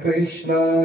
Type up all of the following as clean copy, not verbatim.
Krishna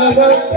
Hare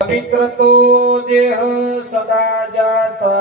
पवित्र तो देह सदा ज्याचा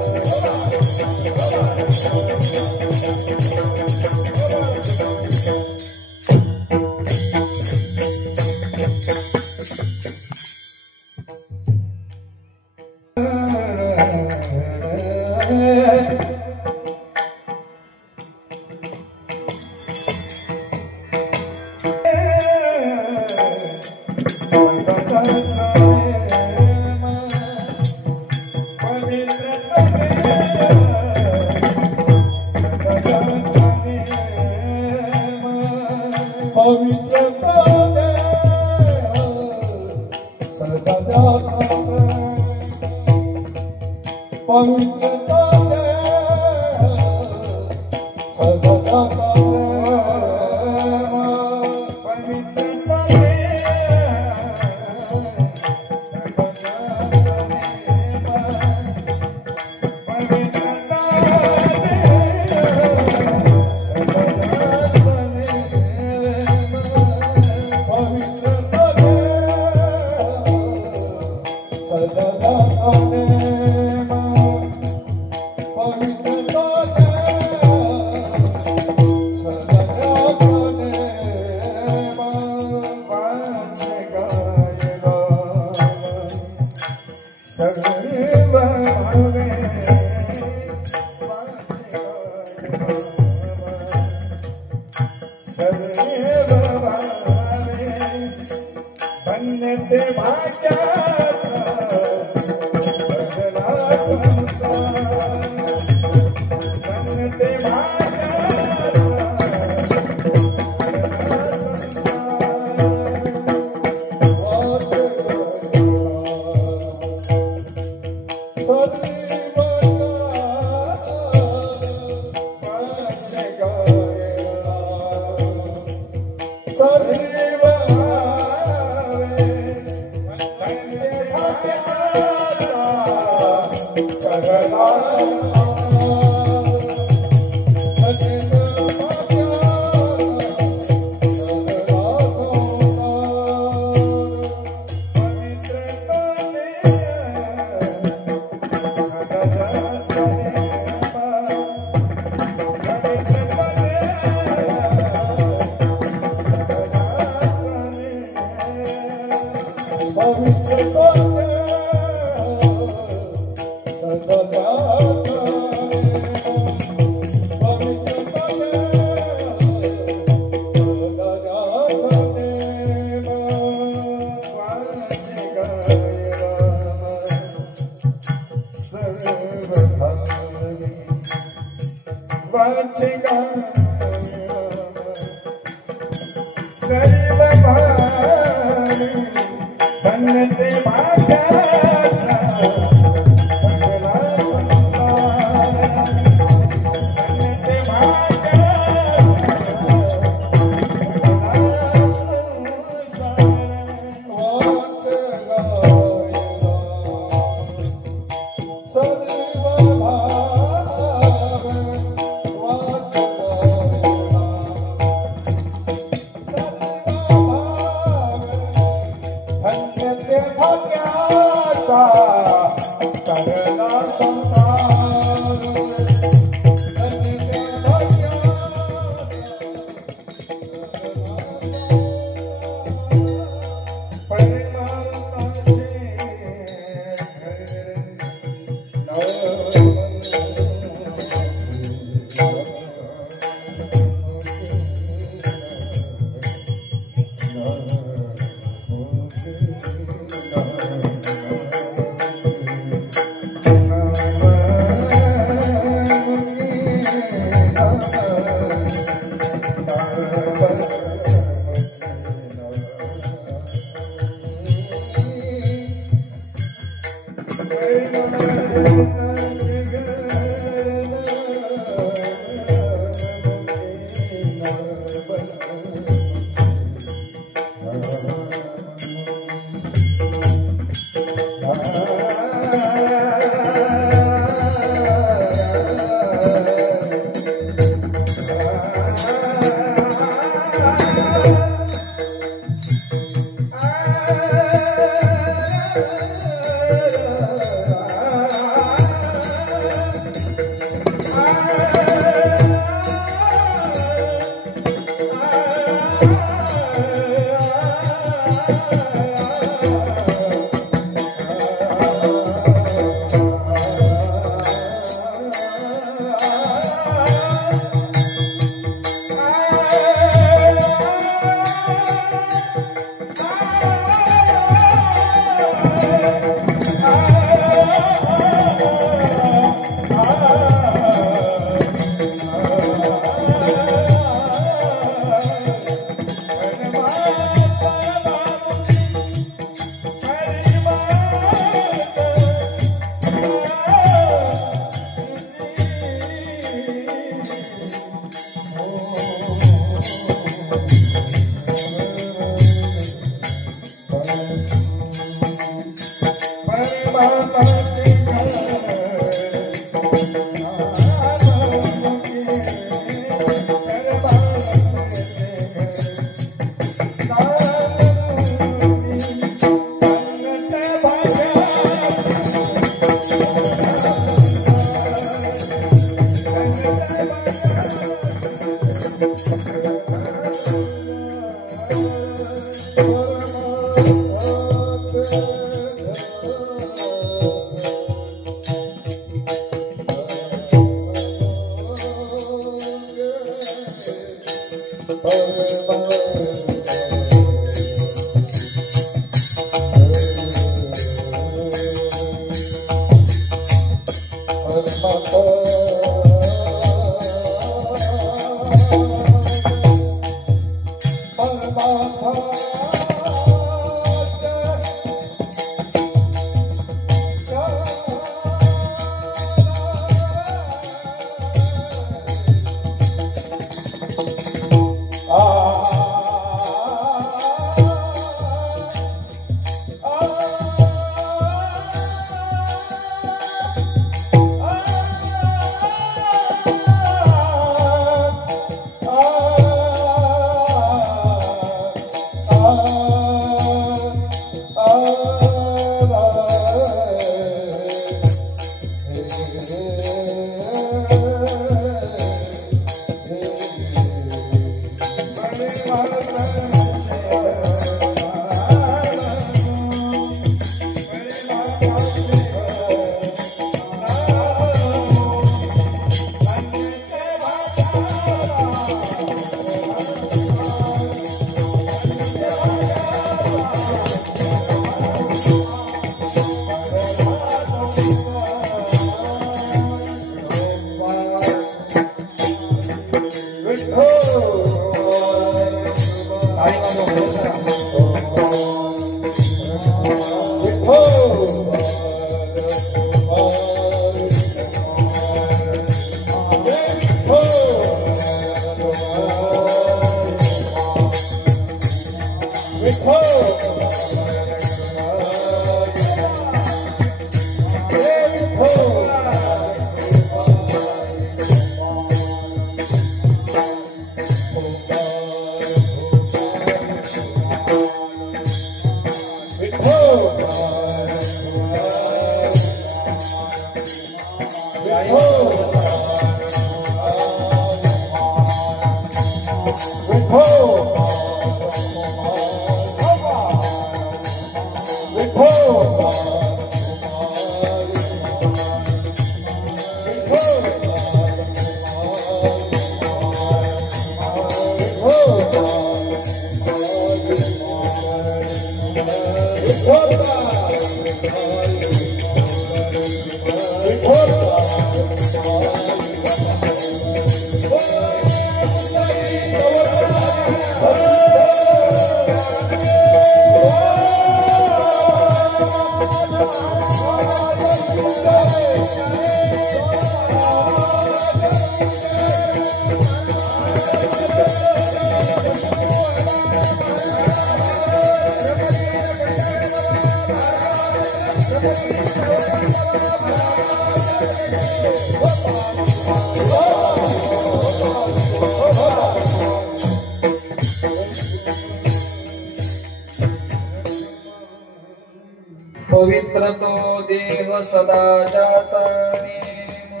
पवित्र तो देह सदा ज्याचा नेम,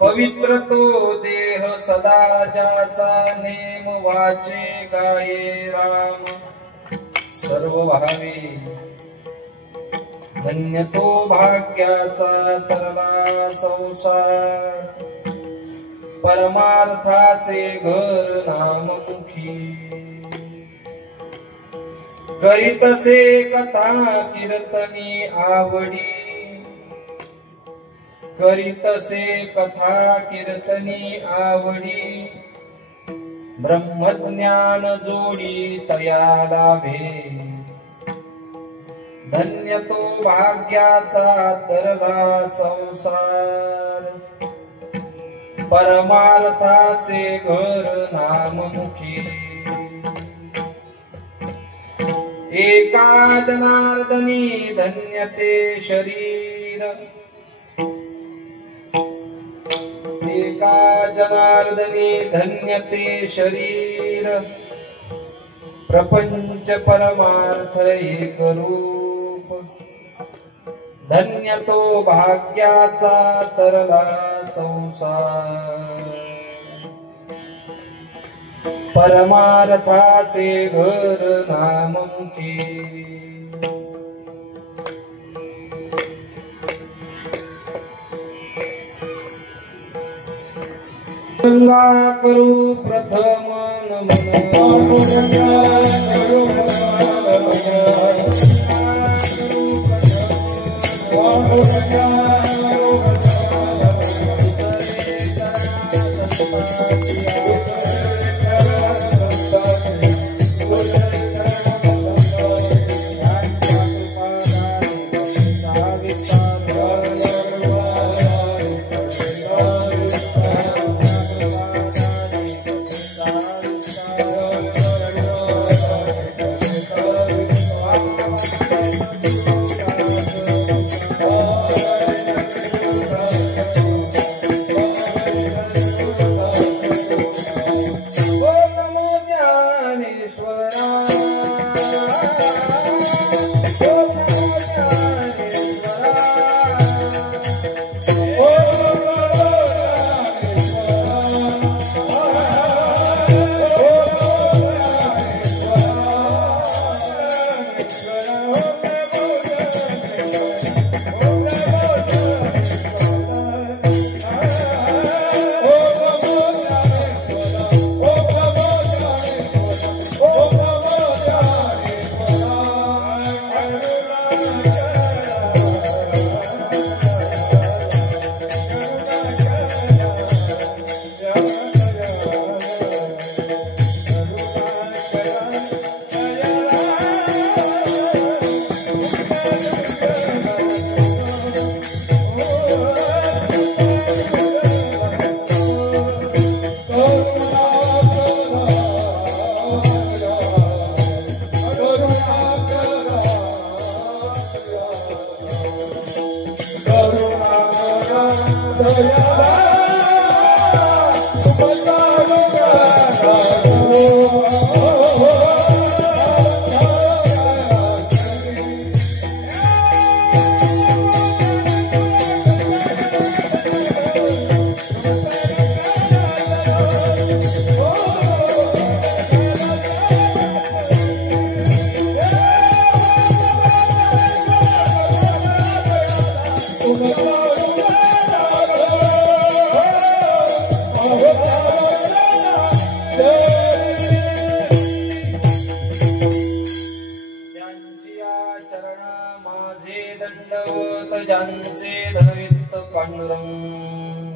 पवित्र तो देह सदा ज्याचा नेम, वाचे गाये राम सर्व व्हावे, धन्य तो भाग्याचा तरला संसार, परमार्थाचे घर नाममुखी, करीतसे कथा कीर्तनी आवडी, करीतसे कथा कीर्तनी आवडी, ब्रह्मज्ञान जोडी तया लाभे, धन्य तो भाग्याचा तरला संसार, परमार्थाचे घर नाममुखी, एका जनार्दनी धन्य ते शरीर, एका जनार्दनी धन्य ते शरीर, प्रपंच परमार्थ एक रूप, धन्य तो भाग्याचा तरला संसार, परमार्थाचे घर नाममुखी, गंगा करू प्रथम नमन, पांडुरंग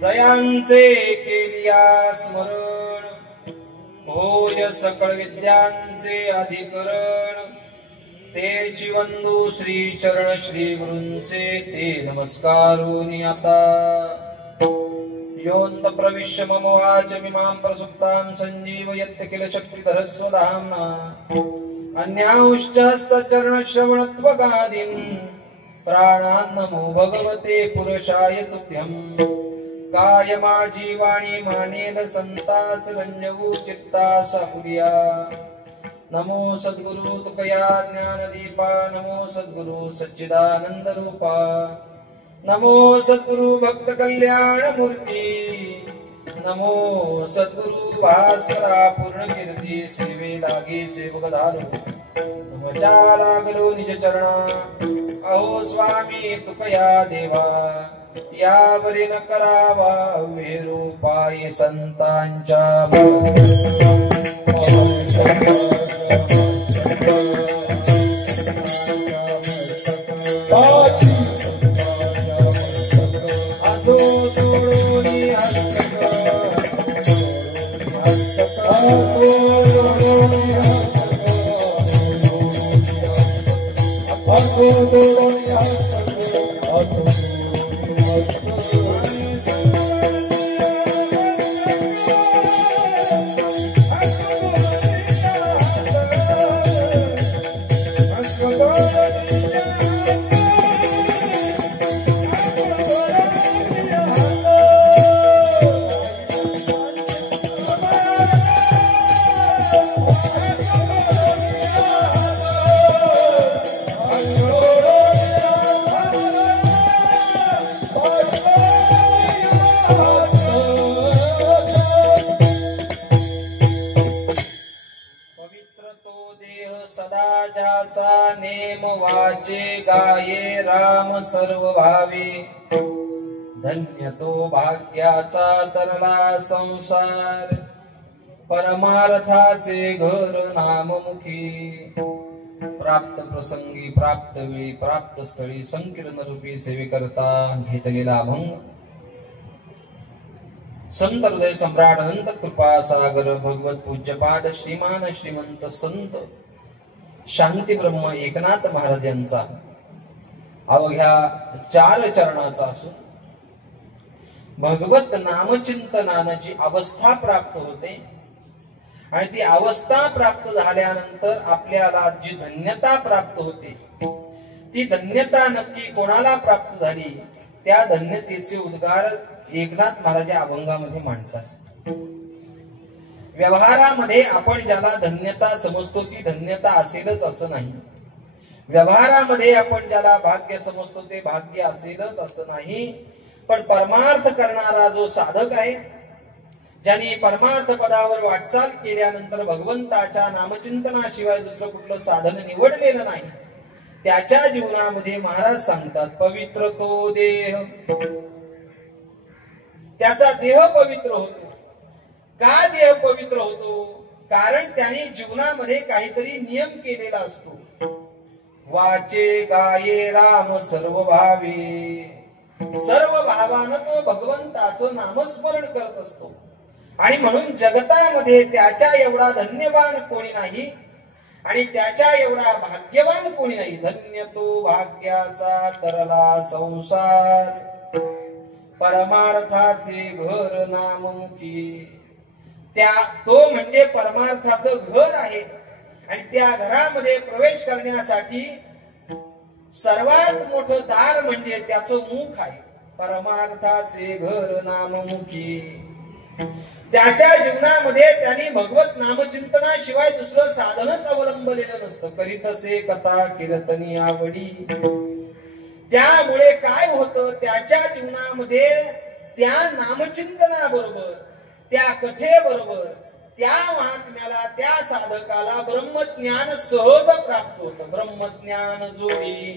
जयांचे केलिया स्मरण होय सकळ विद्यांचे अधिकरण तेची वंदू श्री चरण श्री गुरूंचे ते नमस्कारोनी आता योऽन्त प्रविश्य मम वाचमिमां प्रसुप्तां संजीवयत्य किल शक्तिधरस्वधाम्ना अन्यांश्च हस्तचरणश्रवणत्वगादीन् प्राणान् नमो भगवते पुरुषाय तुभ्यं कायमाजी वाणी मानेन संतास रंजवू चित्तास आपुरिया नमो सद्गुरु तुकया ज्ञानदीपा नमो सद्गुरु सच्चिदानंद रूपा नमो सद्गुरु भक्त कल्याण मूर्ती नमो सद्गुरु भास्करा पूर्ण कीर्ती सेवे लागे सेवक धारू नमच्या लागलो निज चरणा अहो स्वामी तुकया देवा यावरी न करावा वेरू पायी संतांच्या असो तोडोनी गाये राम सर्व भावी धन्य तो भाग्याचा तरला संसार परमार्थाचे घर नाममुखी प्राप्त प्रसंगी प्राप्त वेळी प्राप्त स्थळी संकीर्ण रूपी सेवेकरता घेतलेला अभंग संत हृदय सम्राट अनंत कृपा सागर भगवत पूज्यपाद श्रीमान श्रीमंत संत शांती ब्रह्म एकनाथ महाराज यांचा अवघ्या 4 चरणाचा असून भगवत नामचिंतनाची अवस्था प्राप्त होते आणि ती अवस्था प्राप्त झाल्यानंतर आपल्याला जी धन्यता प्राप्त होते ती धन्यता नक्की कोणाला प्राप्त झाली त्या धन्यतेचे उद्गार एकनाथ महाराज अभंगामध्ये मांडतात व्यवहारामध्ये आपण ज्याला धन्यता समजतो ती धन्यता असेलच असं नाही व्यवहारामध्ये आपण ज्याला भाग्य समजतो ते भाग्य असेलच असं नाही पण परमार्थ करणारा जो साधक आहे ज्यांनी परमार्थ पदावर वाटचाल केल्यानंतर भगवंताच्या नामचिंतनाशिवाय दुसरं कुठलं साधन निवडलेलं नाही त्याच्या जीवनामध्ये महाराज सांगतात पवित्र तो देह त्याचा देह पवित्र होतो का देह पवित्र होतो कारण त्याने जीवनामध्ये काहीतरी नियम केलेला असतो वाचे गाये राम सर्व भावी सर्व भावानं तो भगवंताचं नामस्मरण करत असतो आणि म्हणून जगतामध्ये त्याच्या एवढा धन्यवान कोणी नाही आणि त्याच्या एवढा भाग्यवान कोणी नाही धन्य तो भाग्याचा तरला संसार परमार्थाचे घर नाममुखी तो म्हणजे परमार्थाचं घर आहे आणि त्या घरामध्ये प्रवेश करण्यासाठी सर्वात मोठं दार म्हणजे त्याचं मुख आहे परमार्थाचे घर नाममुखी त्याच्या जीवनामध्ये त्यांनी भगवत नामचिंतनाशिवाय दुसरं साधनच अवलंबलेलं नसतं करीतसे कथा कीर्तनी आवडी त्यामुळे काय होतं त्याच्या जीवनामध्ये त्या नामचिंतनाबरोबर त्या कथेबरोबर त्या महात्म्याला त्या साधकाला ब्रह्मज्ञान सहज प्राप्त होतं ब्रह्मज्ञान जोडी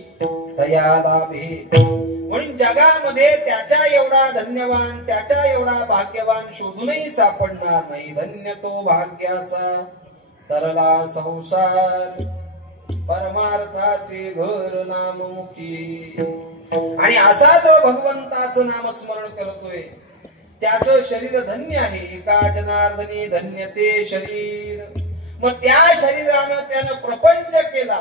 दयाला भेट म्हणून जगामध्ये त्याच्या एवढा धन्यवान त्याच्या एवढा भाग्यवान शोधूनही सापडणार नाही धन्य तो भाग्याचा तरला संसार परमार्थाचे घर नाममुखी आणि असा जो भगवंताचं नामस्मरण करतोय त्याचं शरीर धन्य आहे. एका जनार्दनी धन्य ते शरीर. मग त्या शरीरानं त्यानं प्रपंच केला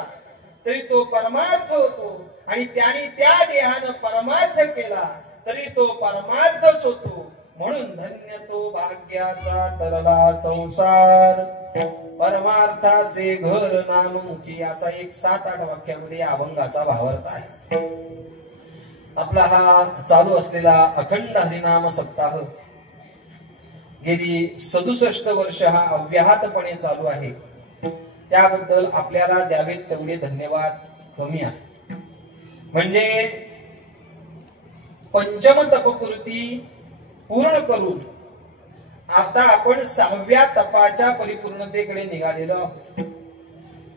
तरी तो परमार्थ होतो आणि त्याने त्या देहानं परमार्थ केला तरी तो परमार्थच होतो. म्हणून धन्य तो भाग्याचा तरला संसार, परमार्थाचे घर नामुखी. असा एक 7-8 वाक्यामध्ये या अभंगाचा भावार्थ आहे. आपला हा चालू असलेला अखंड हरिनाम सप्ताह गेली 67 वर्ष हा अव्याहतपणे चालू आहे. त्याबद्दल आपल्याला द्यावेत तेवढे धन्यवाद कमी आहे. म्हणजे पंचम तपपूर्ती पूर्ण करून आता आपण 6व्या तपाच्या परिपूर्णतेकडे निघालेलो आहोत.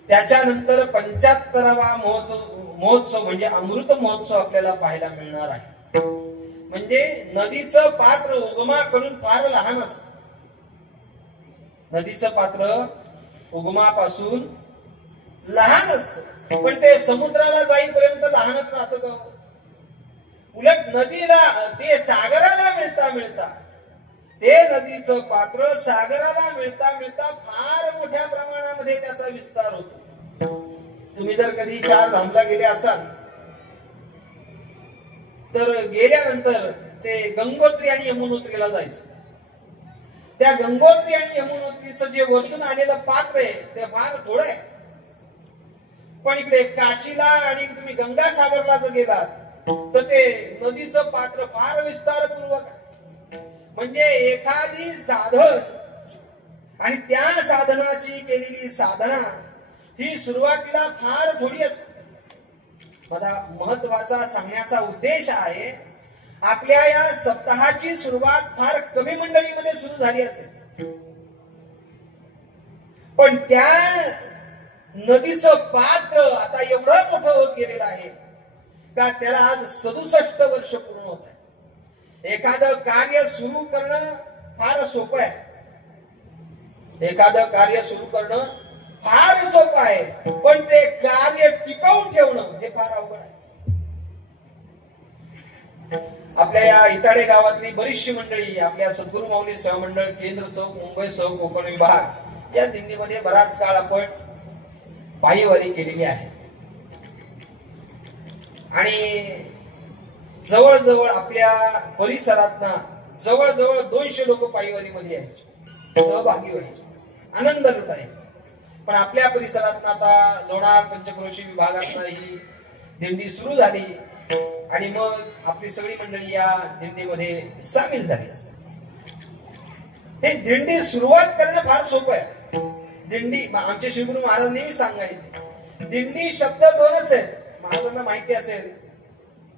त्याच्यानंतर 75वा महोत्सव म्हणजे अमृत महोत्सव आपल्याला पाहायला मिळणार आहे. म्हणजे नदीचं पात्र उगमाकडून फार लहान असत. नदीचं पात्र उगमापासून लहान असत पण ते समुद्राला जाईपर्यंत लहानच राहतं का? उलट नदीला ते सागराला मिळता मिळता ते नदीचं पात्र सागराला मिळता मिळता फार मोठ्या प्रमाणामध्ये त्याचा विस्तार होतो. तुम्ही जर कधी 4 धामला गेले असाल तर गेल्यानंतर ते गंगोत्री आणि यमुनोत्रीला जायचं. त्या गंगोत्री आणि यमुनोत्रीचं जे वरतून आलेलं पात्र आहे ते फार थोडं आहे. पण इकडे काशीला आणि तुम्ही गंगासागरला जर गेलात तर ते नदीचं पात्र फार विस्तारपूर्वक आहे. म्हणजे एखादी साधन आणि त्या साधनाची केलेली साधना ही सुरुवातीला फार थोडी असते. माझा महत्वाचा सांगण्याचा उद्देश आहे आपल्या या सप्ताहाची सुरुवात फार कमी मंडळीमध्ये सुरू झाली असेल पण त्या नदीचं पात्र आता एवढं मोठं होत गेलेलं आहे का त्याला आज 67 वर्ष पूर्ण होत आहे. एखादं कार्य सुरू करणं फार सोपं आहे. एखादं कार्य सुरू करणं फार सोपं आहे पण ते कार्य टिकवून ठेवणं हे फार अवघड आहे. आपल्या या इताडे गावातली बरीचशी मंडळी आपल्या सद्गुरु माऊली सेवा मंडळ केंद्र चौक मुंबई सह कोकण विभाग या दिंडीमध्ये बराच काळ आपण पायीवारी केलेली आहे आणि जवळजवळ आपल्या परिसरातना जवळजवळ 200 लोक पायीवारीमध्ये यायचे, सहभागी व्हायचे, आनंद लुटायचे. पण आपल्या परिसरात आता लोणार पंचक्रोशी विभागात ही दिंडी सुरू झाली आणि मग आपली सगळी मंडळी या दिंडीमध्ये सामील झाली असते. हे दिंडी सुरुवात करणं फार सोपं आहे. दिंडी आमचे श्रीगुरु महाराज नेहमी सांगायचे दिंडी शब्द 2च आहेत. महाराजांना माहिती असेल,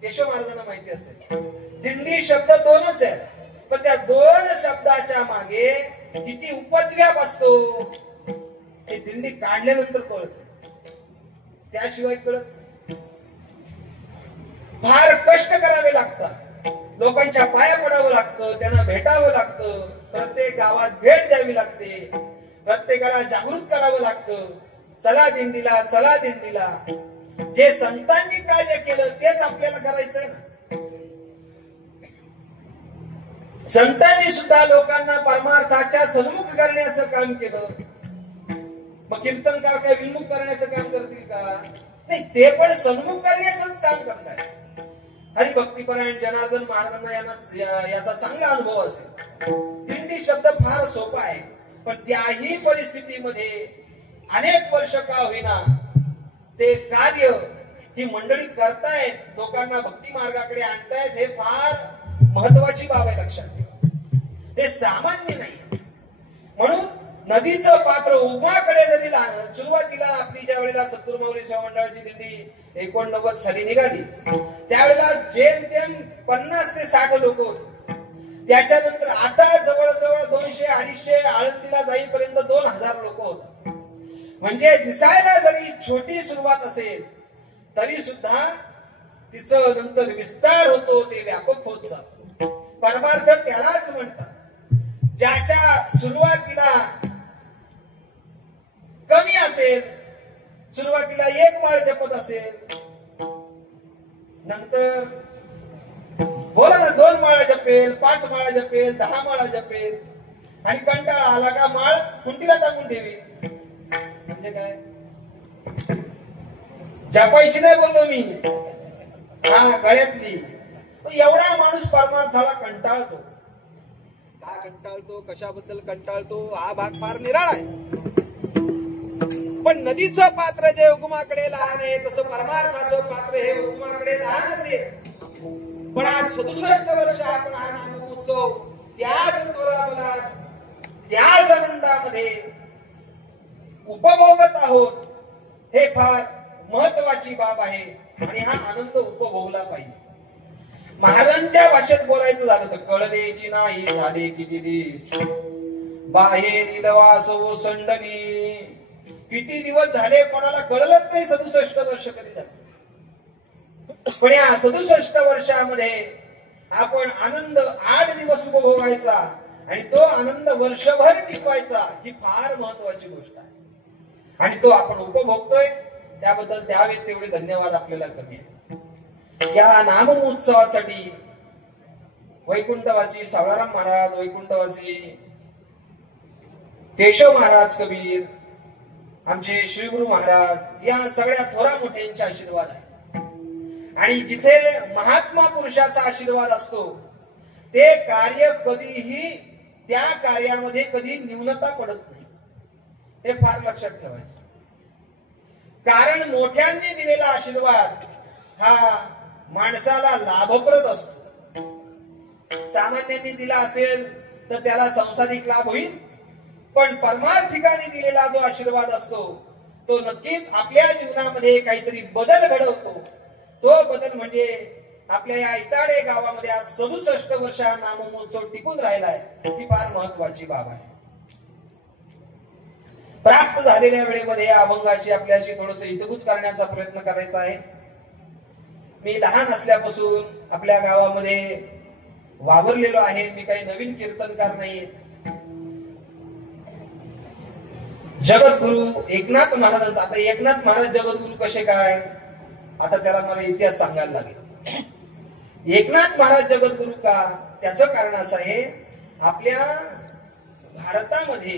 केशव महाराजांना माहिती असेल, दिंडी शब्द 2च आहेत. पण त्या 2 शब्दाच्या मागे किती उपद्व्याप असतो हे दिंडी काढल्यानंतर कळत, त्याशिवाय कळत. फार कष्ट करावे लागतात, लोकांच्या पाया पडावं लागतं, त्यांना भेटावं लागतं, प्रत्येक गावात भेट द्यावी लागते, प्रत्येकाला जागृत करावं लागतं. चला दिंडीला, चला दिंडीला. जे संतांनी कार्य केलं तेच आपल्याला करायचंय ना. संतांनी सुद्धा लोकांना परमार्थाच्या सन्मुख करण्याचं काम केलं. मग कीर्तनकार काय विन्मुख करण्याचं काम करतील का? नाही, ते पण सन्मुख करण्याचंच काम करतात. हरिभक्तीपरायण जनार्दन महाराजांना याचा चांगला अनुभव असेल. दिंडी शब्द फार सोपा आहे पण त्याही परिस्थितीमध्ये अनेक वर्ष का होईना ते कार्य ही मंडळी करतायत, लोकांना भक्ती मार्गाकडे आणतायत. हे फार महत्वाची बाब आहे, लक्षात ठेवा. हे सामान्य नाही. म्हणून नदीचं पात्र उगमाकडे जरी सुरुवातीला आपली ज्या वेळेला सद्गुरु माऊली सेवा मंडळाची दिंडी 89 साली निघाली त्यावेळेला जेमतेम 50 ते 60 लोक होते. त्याच्यानंतर आता जवळजवळ 200-250 आळंदीला जाईपर्यंत 2000 लोक होतात. म्हणजे दिसायला जरी छोटी सुरुवात असेल तरी सुद्धा तिचं नंतर विस्तार होतो, ते व्यापक होत जातो. परमार्थ त्यालाच म्हणतात ज्याच्या सुरुवातीला कमी असेल, सुरुवातीला 1 माळ जपत असेल, नंतर जपेल, 5 माळा जपेल, 10 माळा जपेल आणि कंटाळा आला का माळ कुंडीला टाकून ठेवी. म्हणजे काय जपायची नाही बोललो मी, हा गळ्यातली. एवढा माणूस परमार्थाला कंटाळतो. का कंटाळतो, कशाबद्दल कंटाळतो, हा भाग फार निराळा आहे. पण नदीचं पात्र जे उगमाकडे लहान आहे तसं परमार्थाचं पात्र हे उगमाकडे लहान असेल. पण आज 67 वर्ष आपण हा नामोत्सव त्याच तोलामनात त्याच आनंदामध्ये उपभोगत आहोत. हे फार महत्वाची बाब आहे आणि हा आनंद उपभोगला पाहिजे. महाराजांच्या भाषेत बोलायचं झालं तर कळलेची नाही झाले किती दिस बाहेर इलवास ओसंडली. किती दिवस झाले कोणाला कळलंच नाही 67 वर्ष कधी झाले. पण या 67 वर्षामध्ये आपण आनंद 8 दिवस उपभोगायचा आणि तो आनंद वर्षभर टिकवायचा ही फार महत्वाची गोष्ट आहे. आणि तो आपण उपभोगतोय त्याबद्दल द्यावे तेवढे धन्यवाद आपल्याला कमी आहे. या नामोत्सवासाठी वैकुंठवासी सावळाराम महाराज, वैकुंठवासी केशव महाराज कबीर, आमचे श्री गुरु महाराज या सगळ्या थोरा मोठ्यांचे आशीर्वाद आहे. आणि जिथे महात्मा पुरुषाचा आशीर्वाद असतो ते कार्य कधीही त्या कार्यामध्ये कधी न्यूनता पडत नाही. हे फार लक्षात ठेवायचं. कारण मोठ्यांनी दिलेला आशीर्वाद हा माणसाला लाभप्रद असतो. सामान्यांनी दिला असेल तर त्याला संसारिक लाभ होईल, पण परमार्थिकाने दिलेला जो आशीर्वाद असतो तो नक्कीच आपल्या जीवनामध्ये काहीतरी बदल घडवतो. तो बदल म्हणजे आपल्या या इटाडे गावामध्ये आज 67 वर्ष हा नामोत्सव टिकून राहिलाय ही फार महत्वाची बाब आहे. प्राप्त झालेल्या वेळेमध्ये या अभंगाशी आपल्याशी थोडस हितगुज करण्याचा प्रयत्न करायचा आहे. मी लहान असल्यापासून आपल्या गावामध्ये वावरलेलो आहे. मी काही नवीन कीर्तनकार नाहीये. जगद्गुरु एकनाथ महाराजांचा, आता एकनाथ महाराज जगद्गुरु कसे काय, आता त्याला मला इतिहास सांगायला लागेल. एकनाथ महाराज जगद्गुरु का, त्याचं कारण असं आहे, आपल्या भारतामध्ये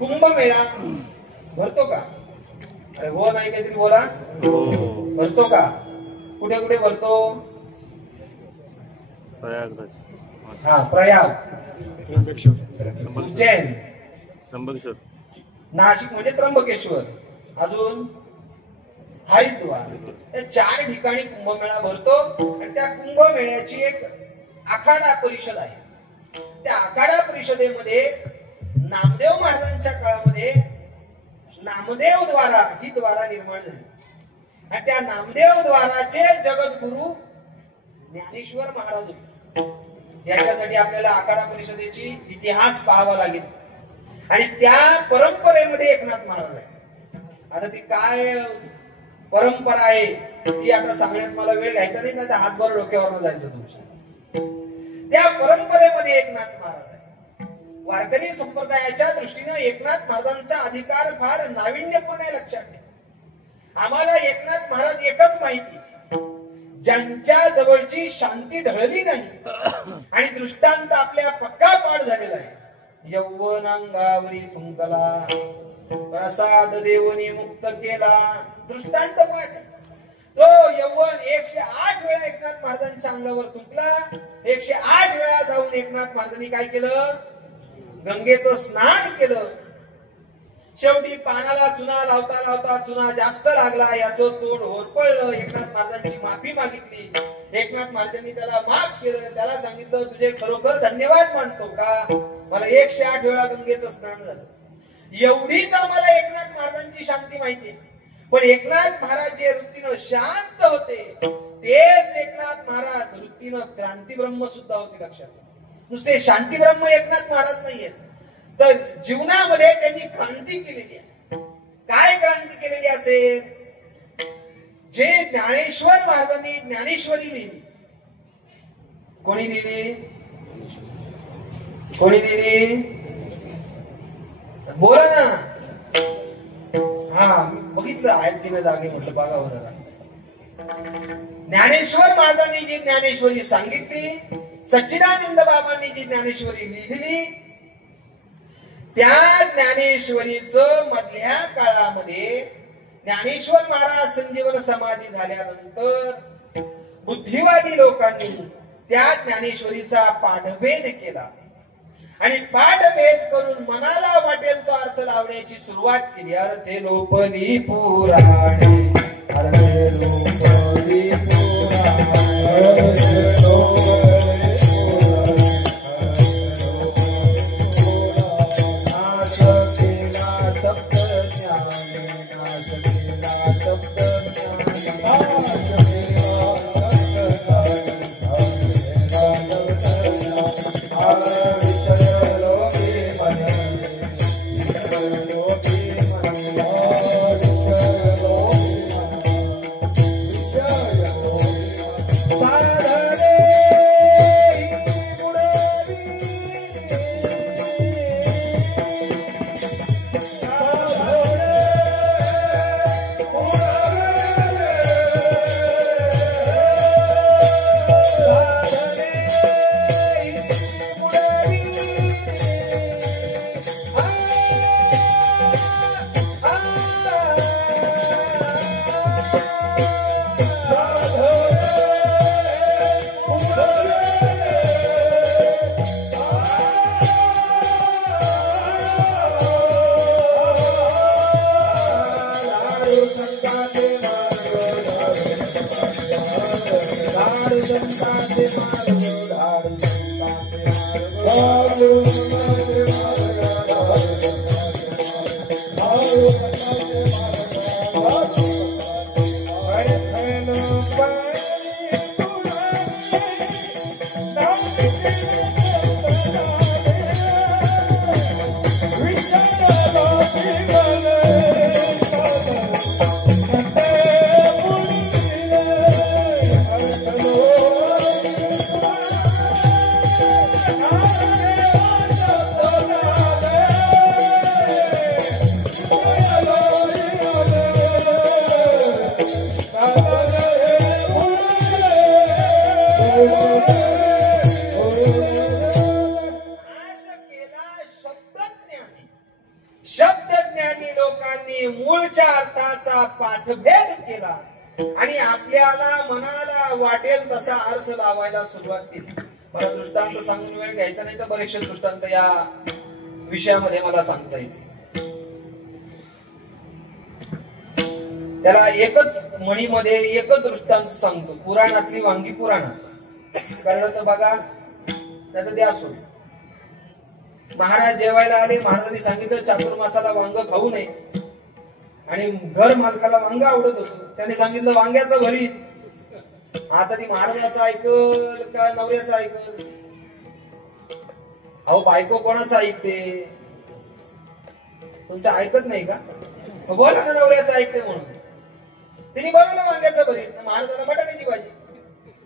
कुंभमेळा भरतो का? अरे हो नाही काहीतरी बोला. भरतो का? कुठे कुठे भरतो? हा प्रयाग, उज्जैन, नाशिक म्हणजे त्र्यंबकेश्वर, अजून हरिद्वार, या 4 ठिकाणी कुंभमेळा भरतो. आणि त्या कुंभमेळ्याची एक आखाडा परिषद आहे. त्या आखाडा परिषदेमध्ये नामदेव महाराजांच्या काळामध्ये नामदेव द्वारा ही द्वारा निर्माण झाली. आणि त्या नामदेव द्वाराचे जगद्गुरु ज्ञानेश्वर महाराज होते. याच्यासाठी आपल्याला आखाडा परिषदेची इतिहास पाहावा लागेल. आणि त्या परंपरेमध्ये एकनाथ महाराज आहे. आता ती काय परंपरा आहे ती आता सांगण्यात मला वेळ घ्यायचा नाही, तर हातभर डोक्यावर जायचं तुमच्या. त्या परंपरेमध्ये एकनाथ महाराज आहे. वारकरी संप्रदायाच्या दृष्टीनं एकनाथ महाराजांचा अधिकार फार नाविन्यपूर्ण आहे. लक्षात ठेवा. आम्हाला एकनाथ महाराज एकच माहिती, ज्यांच्या जवळची शांती ढळली नाही आणि दृष्टांत आपल्या पक्का पाठ झालेला आहे. यौवनांगावरी थुंकला प्रसाद देवनी मुक्त केला, दृष्टांत पाठ. तो यौवन 108 वेळा एकनाथ महाराजांच्या अंगावर थुंकला. 108 वेळा जाऊन एकनाथ महाराजांनी काय केलं? गंगेचं स्नान केलं. शेवटी पानाला चुना लावता लावता चुना जास्त लागला, याचं तोड होरपळलं. एकनाथ महाराजांची माफी मागितली. एकनाथ महाराजांनी त्याला माफ केलं. त्याला सांगितलं तुझे खरोखर धन्यवाद मानतो का, मला 108 वेळा गंगेचं स्नान झालं. एवढीच आम्हाला एकनाथ महाराजांची शांती माहिती. पण एकनाथ महाराज जे वृत्तीनं शांत होते तेच एकनाथ महाराज वृत्तीनं क्रांती ब्रह्म सुद्धा होते. लक्षात, नुसते शांती ब्रह्म एकनाथ महाराज नाहीयेत, तर जीवनामध्ये त्यांनी क्रांती केलेली आहे. काय क्रांती केलेली असेल? जे ज्ञानेश्वर महाराजांनी ज्ञानेश्वरी लिहिली. कोणी लिहिली? कोणी लिहिली? बोला ना. हा बघितलं आहेत की नाही जागे, म्हटलं बघावं जरा. ज्ञानेश्वर महाराजांनी जी ज्ञानेश्वरी सांगितली, सच्चिदानंद बाबांनी जी ज्ञानेश्वरी लिहिली, त्या ज्ञानेश्वरीचं मधल्या काळामध्ये ज्ञानेश्वर महाराज संजीवन समाधी झाल्यानंतर बुद्धिवादी लोकांनी त्या ज्ञानेश्वरीचा पाठभेद केला आणि पाठभेद करून मनाला वाटेल तो अर्थ लावण्याची सुरुवात केली. अर्थे लोपली पुराणे, अर्थे लोपली शब्दज्ञानी लोकांनी मूळच्या अर्थाचा पाठभेद केला आणि आपल्याला मनाला वाटेल तसा अर्थ लावायला सुरुवात केली. मला दृष्टांत सांगून वेळ घ्यायचा नाही, तर बरेचसे दृष्टांत या विषयामध्ये मला सांगता येते. त्याला एकच म्हणीमध्ये एकच दृष्टांत सांगतो. पुराणातली वांगी पुराणात कळलं तर बघा, त्याचं द्या सोड. महाराज जेवायला आले, महाराजांनी सांगितलं चातुर्मासाला वांग खाऊ नये आणि घर मालकाला वांग आवडत होतं, त्याने सांगितलं वांग्याचं भरीत. आता ती महाराजाचं ऐकल का नवऱ्याचं ऐकल? अहो बायको कोणाचं ऐकते? तुमचं ऐकत नाही का? बोला ना नवऱ्याचं ऐकते म्हणून. तिने बनवलं वांग्याचं भरीत, महाराजाला बटाट्याची भाजी.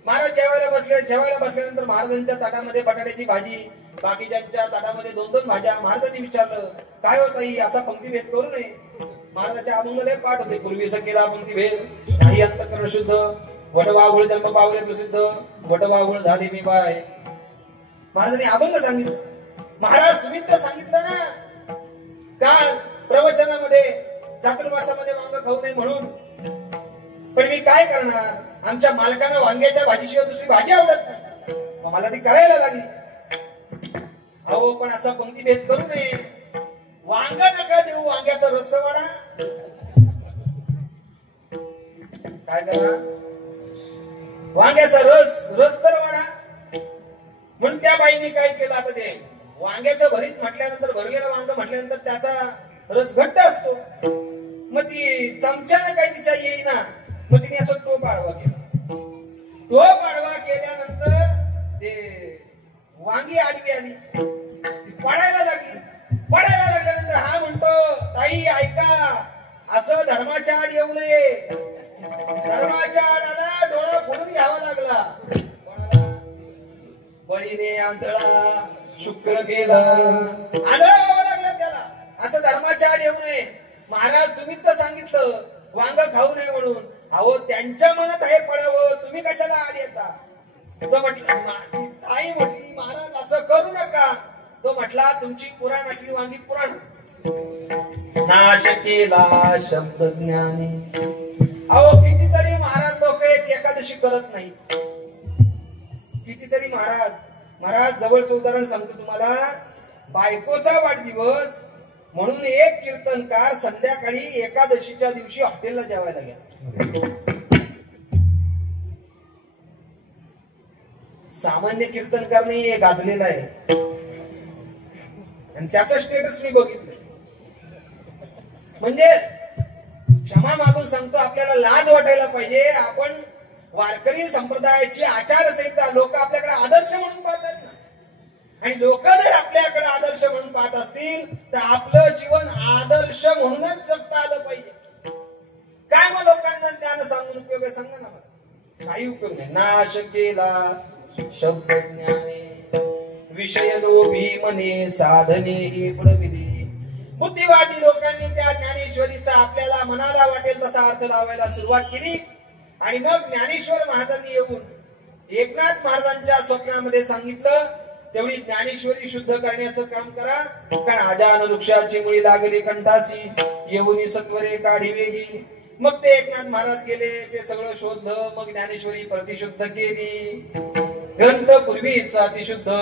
महाराज जेवायला बसल्यानंतर महाराजांच्या ताटामध्ये बटाट्याची भाजी, बाकीच्या ताटामध्ये 2-2 भाज्या. महाराजांनी विचारलं काय होत ही असा पंक्तीभेद करू नये. महाराजाच्या अभंगले पाठ होते, पूर्वी केला पंक्तीभेद नाही अंतःकरण शुद्ध, वटवाघूळ जन्म पावले प्रसिद्ध, वटवाघूळ झाले मी बाय. महाराजांनी अभंग सांगितलं. महाराज तुम्ही तर सांगितलं ना का प्रवचनामध्ये चातुर्मासामध्ये वांग खाऊ नये म्हणून, पण मी काय करणार, आमच्या मालकांना वांग्याच्या भाजीशिवाय दुसरी भाजी आवडत नाही, मला ती करायला लागली. अहो पण असा पंक्तीभेद करू नये. वांग नका देऊ, वांग्याचा रस वाढा. काय करा, वांग्याचा रस तर वाढा. म्हणून त्या बाईने काय केलं, आता ते वांग्याचं भरीत म्हटल्यानंतर, भरलेलं वांग म्हटल्यानंतर त्याचा रस घट्ट असतो. मग ती चमच्यानं काही तिच्या येईना, मग तिने असं टोप आडवा केला. टोप आडवा केल्यानंतर ते वांगी आडवी आली, पडायला लागल्यानंतर हा म्हणतो ताई ऐका, असं धर्माच्या आड येऊ नये. धर्माच्या आड आला, डोळा फोडून घ्यावा लागला. बळीने आंधळा शुक्र गेला, आंधळा व्हावं लागला त्याला. असं धर्माच्या आड येऊ नये. महाराज तुम्हीच तर सांगितलं वांग खाऊ नये म्हणून, अहो त्यांच्या मनात हे पडावं, तुम्ही कशाला आड येता? तो म्हटला, ताई म्हटली महाराज असं करू नका. तो म्हटला तुमची पुराणातली वांगी पुराण नाश केला शब्द ज्ञानी. अहो कितीतरी महाराज लोक आहेत एकादशी करत नाही. कितीतरी महाराज जवळचं उदाहरण सांगतो तुम्हाला. बायकोचा वाढदिवस म्हणून एक कीर्तनकार संध्याकाळी एकादशीच्या दिवशी हॉटेलला जेवायला गेला. सामान्य कीर्तनकार नाही, हे गाजलेला आहे. आणि त्याचं स्टेटस मी बघितलं. म्हणजे क्षमा मागून सांगतो, आपल्याला लाज वाटायला पाहिजे. आपण वारकरी संप्रदायाची आचारसंहिता लोक आपल्याकडे आदर्श म्हणून पाहतात ना. आणि लोक जर आपल्याकडे आदर्श म्हणून पाहत असतील तर आपलं जीवन आदर्श म्हणूनच जगता आलं पाहिजे. काय मग लोकांना ज्ञान सांगून उपयोग आहे? सांगा ना मला. काही उपयोग नाही. नाश केला शब्द ज्ञाने विषय लोभी मने साधने ही पुढविली. बुद्धिवादी लोकांनी त्या ज्ञानेश्वरीचा आपल्याला मनाला वाटेल तसा अर्थ लावायला सुरुवात केली. आणि मग ज्ञानेश्वर महाराजांनी येऊन एकनाथ महाराजांच्या स्वप्नामध्ये सांगितलं, तेवढी ज्ञानेश्वरी शुद्ध करण्याचं काम करा. कारण आजान वृक्षाची मुळी लागली कंठासी येऊनी सत्वरे काढिवेही. मग ते एकनाथ महाराज गेले, ते सगळं शोधलं. मग ज्ञानेश्वरी प्रतिशुद्ध केली. ग्रंथ पूर्वीच अतिशुद्ध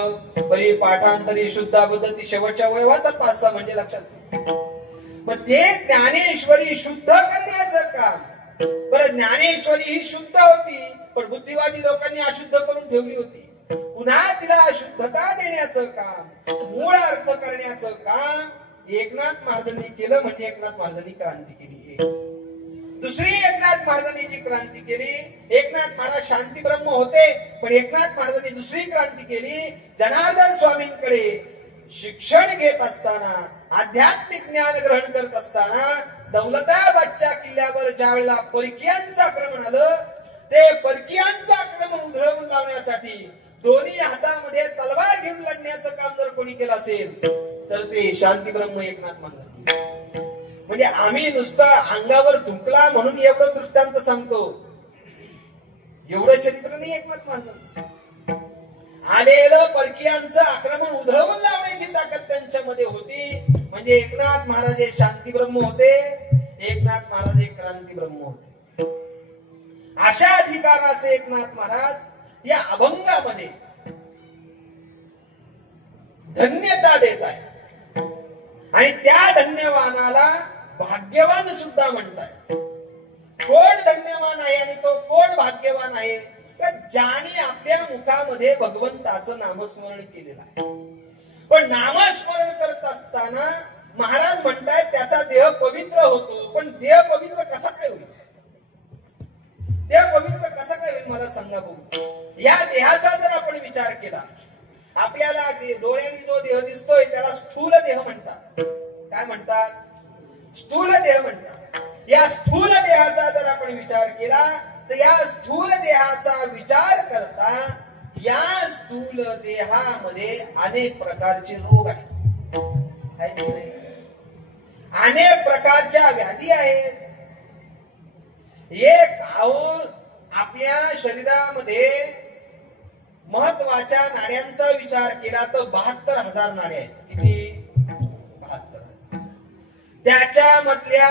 परी पाठांतरी शुद्ध पद्धती शेवटच्या वयवाचा 5-6 म्हणजे लक्षात. मग ते ज्ञानेश्वरी शुद्ध करण्याचं काम. बरं ज्ञानेश्वरी ही शुद्ध होती, पण बुद्धिवादी लोकांनी अशुद्ध करून ठेवली होती. पुन्हा तिला शुद्धता देण्याचं काम, मूळ अर्थ करण्याचं काम एकनाथ महाराजांनी केलं. म्हणजे एकनाथ महाराजांनी क्रांती केली. दुसरी एकनाथ महाराजांनी जी क्रांती केली, एकनाथ महाराज शांती ब्रह्म होते, पण एकनाथ महाराजांनी दुसरी क्रांती केली. जनार्दन स्वामींकडे शिक्षण घेत असताना, आध्यात्मिक ज्ञान ग्रहण करत असताना दौलताबादच्या किल्ल्यावर ज्या वेळेला परकीयांचं आक्रमण आलं, ते परकीयांचं आक्रमण उधळवून लावण्यासाठी दोन्ही हातामध्ये तलवार घेऊन लढण्याचं काम जर कोणी केलं असेल तर ते शांती ब्रह्म एकनाथ महाराज. म्हणजे आम्ही नुसतं अंगावर धुंकला म्हणून एवढं दृष्टांत सांगतो, एवढं चरित्र नाही एकनाथ महाराजांचं. आलेलं परकीयांचं आक्रमण उधळवून लावण्याची ताकद त्यांच्यामध्ये होती. म्हणजे एकनाथ महाराज हे शांती ब्रह्म होते, एकनाथ महाराज हे क्रांती ब्रह्म होते. अशा अधिकाराचे एकनाथ महाराज या अभंगामध्ये धन्यता देत आहे. आणि त्या धन्यवानाला भाग्यवान सुद्धा म्हणताय. कोण धन्यवान आहे आणि तो कोण भाग्यवान आहे? ज्याने आपल्या मुखामध्ये भगवंताचं नामस्मरण केलेलं आहे. पण नामस्मरण करत असताना महाराज म्हणतायत त्याचा देह पवित्र होतो. पण देह पवित्र कसा काय होईल? देह पवित्र कसा काय होईल मला सांगा बघू. या देहाचा जर आपण विचार केला, आपल्याला डोळ्यांनी जो देह दिसतोय त्याला स्थूल देह म्हणतात. काय म्हणतात? स्थूल देह म्हणतात. या स्थूल देहाचा जर आपण विचार केला तर या स्थूल देहाचा विचार करता या स्थूल देहामध्ये अनेक प्रकारचे रोग आहेत. अनेक प्रकारच्या व्याधी आहेत. एक आपल्या शरीरामध्ये महत्वाच्या नाड्यांचा विचार केला तर 72,000 नाड्या आहेत. किती? 72,000. त्याच्या मधल्या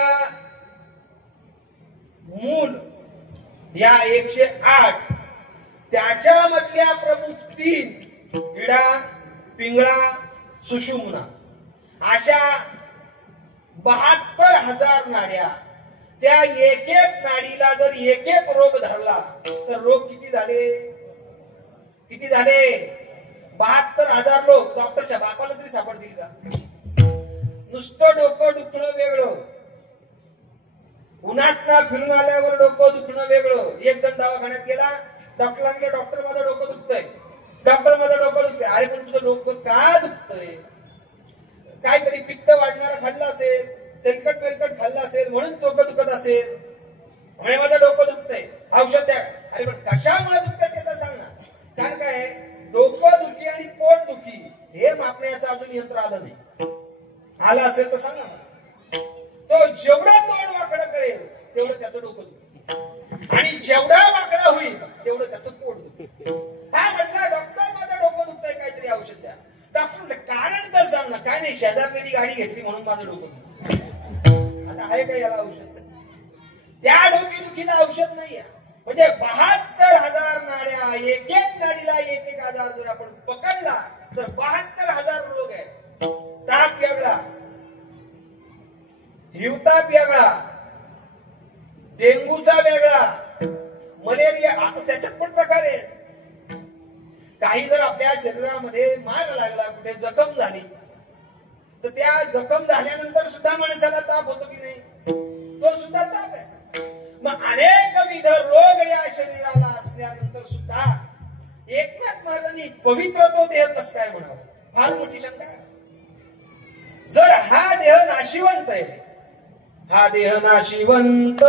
मूल या 108, त्याच्या मधल्या प्रमुख 3 इडा, पिंगळा, सुषुम्ना, अशा 72,000 नाड्या. त्या एक एक नाडीला जर एक एक रोग धरला तर रोग किती झाले? किती झाले? 72,000 लोक. डॉक्टरच्या बापाला तरी सापडतील का? नुसतं डोकं दुखणं वेगळं, उन्हात फिरून आल्यावर डोकं दुखणं वेगळं. एक जण दवाखान्यात गेला, डॉक्टरांकडे, डॉक्टर माझं डोकं दुखतंय, डॉक्टर माझं डोकं दुखतंय. अरे पण तुझं डोकं का दुखतंय? काहीतरी पित्त वाढणारं खाल्लं असेल, तेलकट खाल्लं असेल म्हणून डोकं दुखत असेल. म्हणजे माझं डोकं दुखतंय, औषध द्या. अरे पण कशामुळे दुखतंय ते तर सांग ना. कारण काय, डोकं दुखी आणि पोट दुखी हे मापण्याचं अजून यंत्र आलं नाही. आलं असेल तर सांगा. तो जेवढं तोंड वाकडं करेल तेवढं त्याचं डोकं दुखी. लाडी घेतली म्हणून माझं डोकं. आता आहे का याला औषध? त्या डोकेदुखीला औषध नाहीये. म्हणजे 72,000 नाड्या, एक एक नाडीला एक एक आजार जर आपण पकडला तर 72,000 रोग आहे. ताप वेगळा, हिवताप वेगळा, डेंगूचा वेगळा, मलेरिया. आता त्याच्यात पण प्रकार आहेत. काही जर आपल्या शरीरामध्ये मार लागला, कुठे जखम झाली, तर त्या जखम झाल्यानंतर सुद्धा माणसाला ताप होतो की नाही? तो सुद्धा ताप आहे. मग अनेक विध रोग या शरीराला असल्यानंतर सुद्धा एकनाथ महाराजांनी पवित्र तो देह कस काय म्हणावं? फार मोठी शंका. जर हा देह नाशिवंत आहे, हा देह नाशिवंत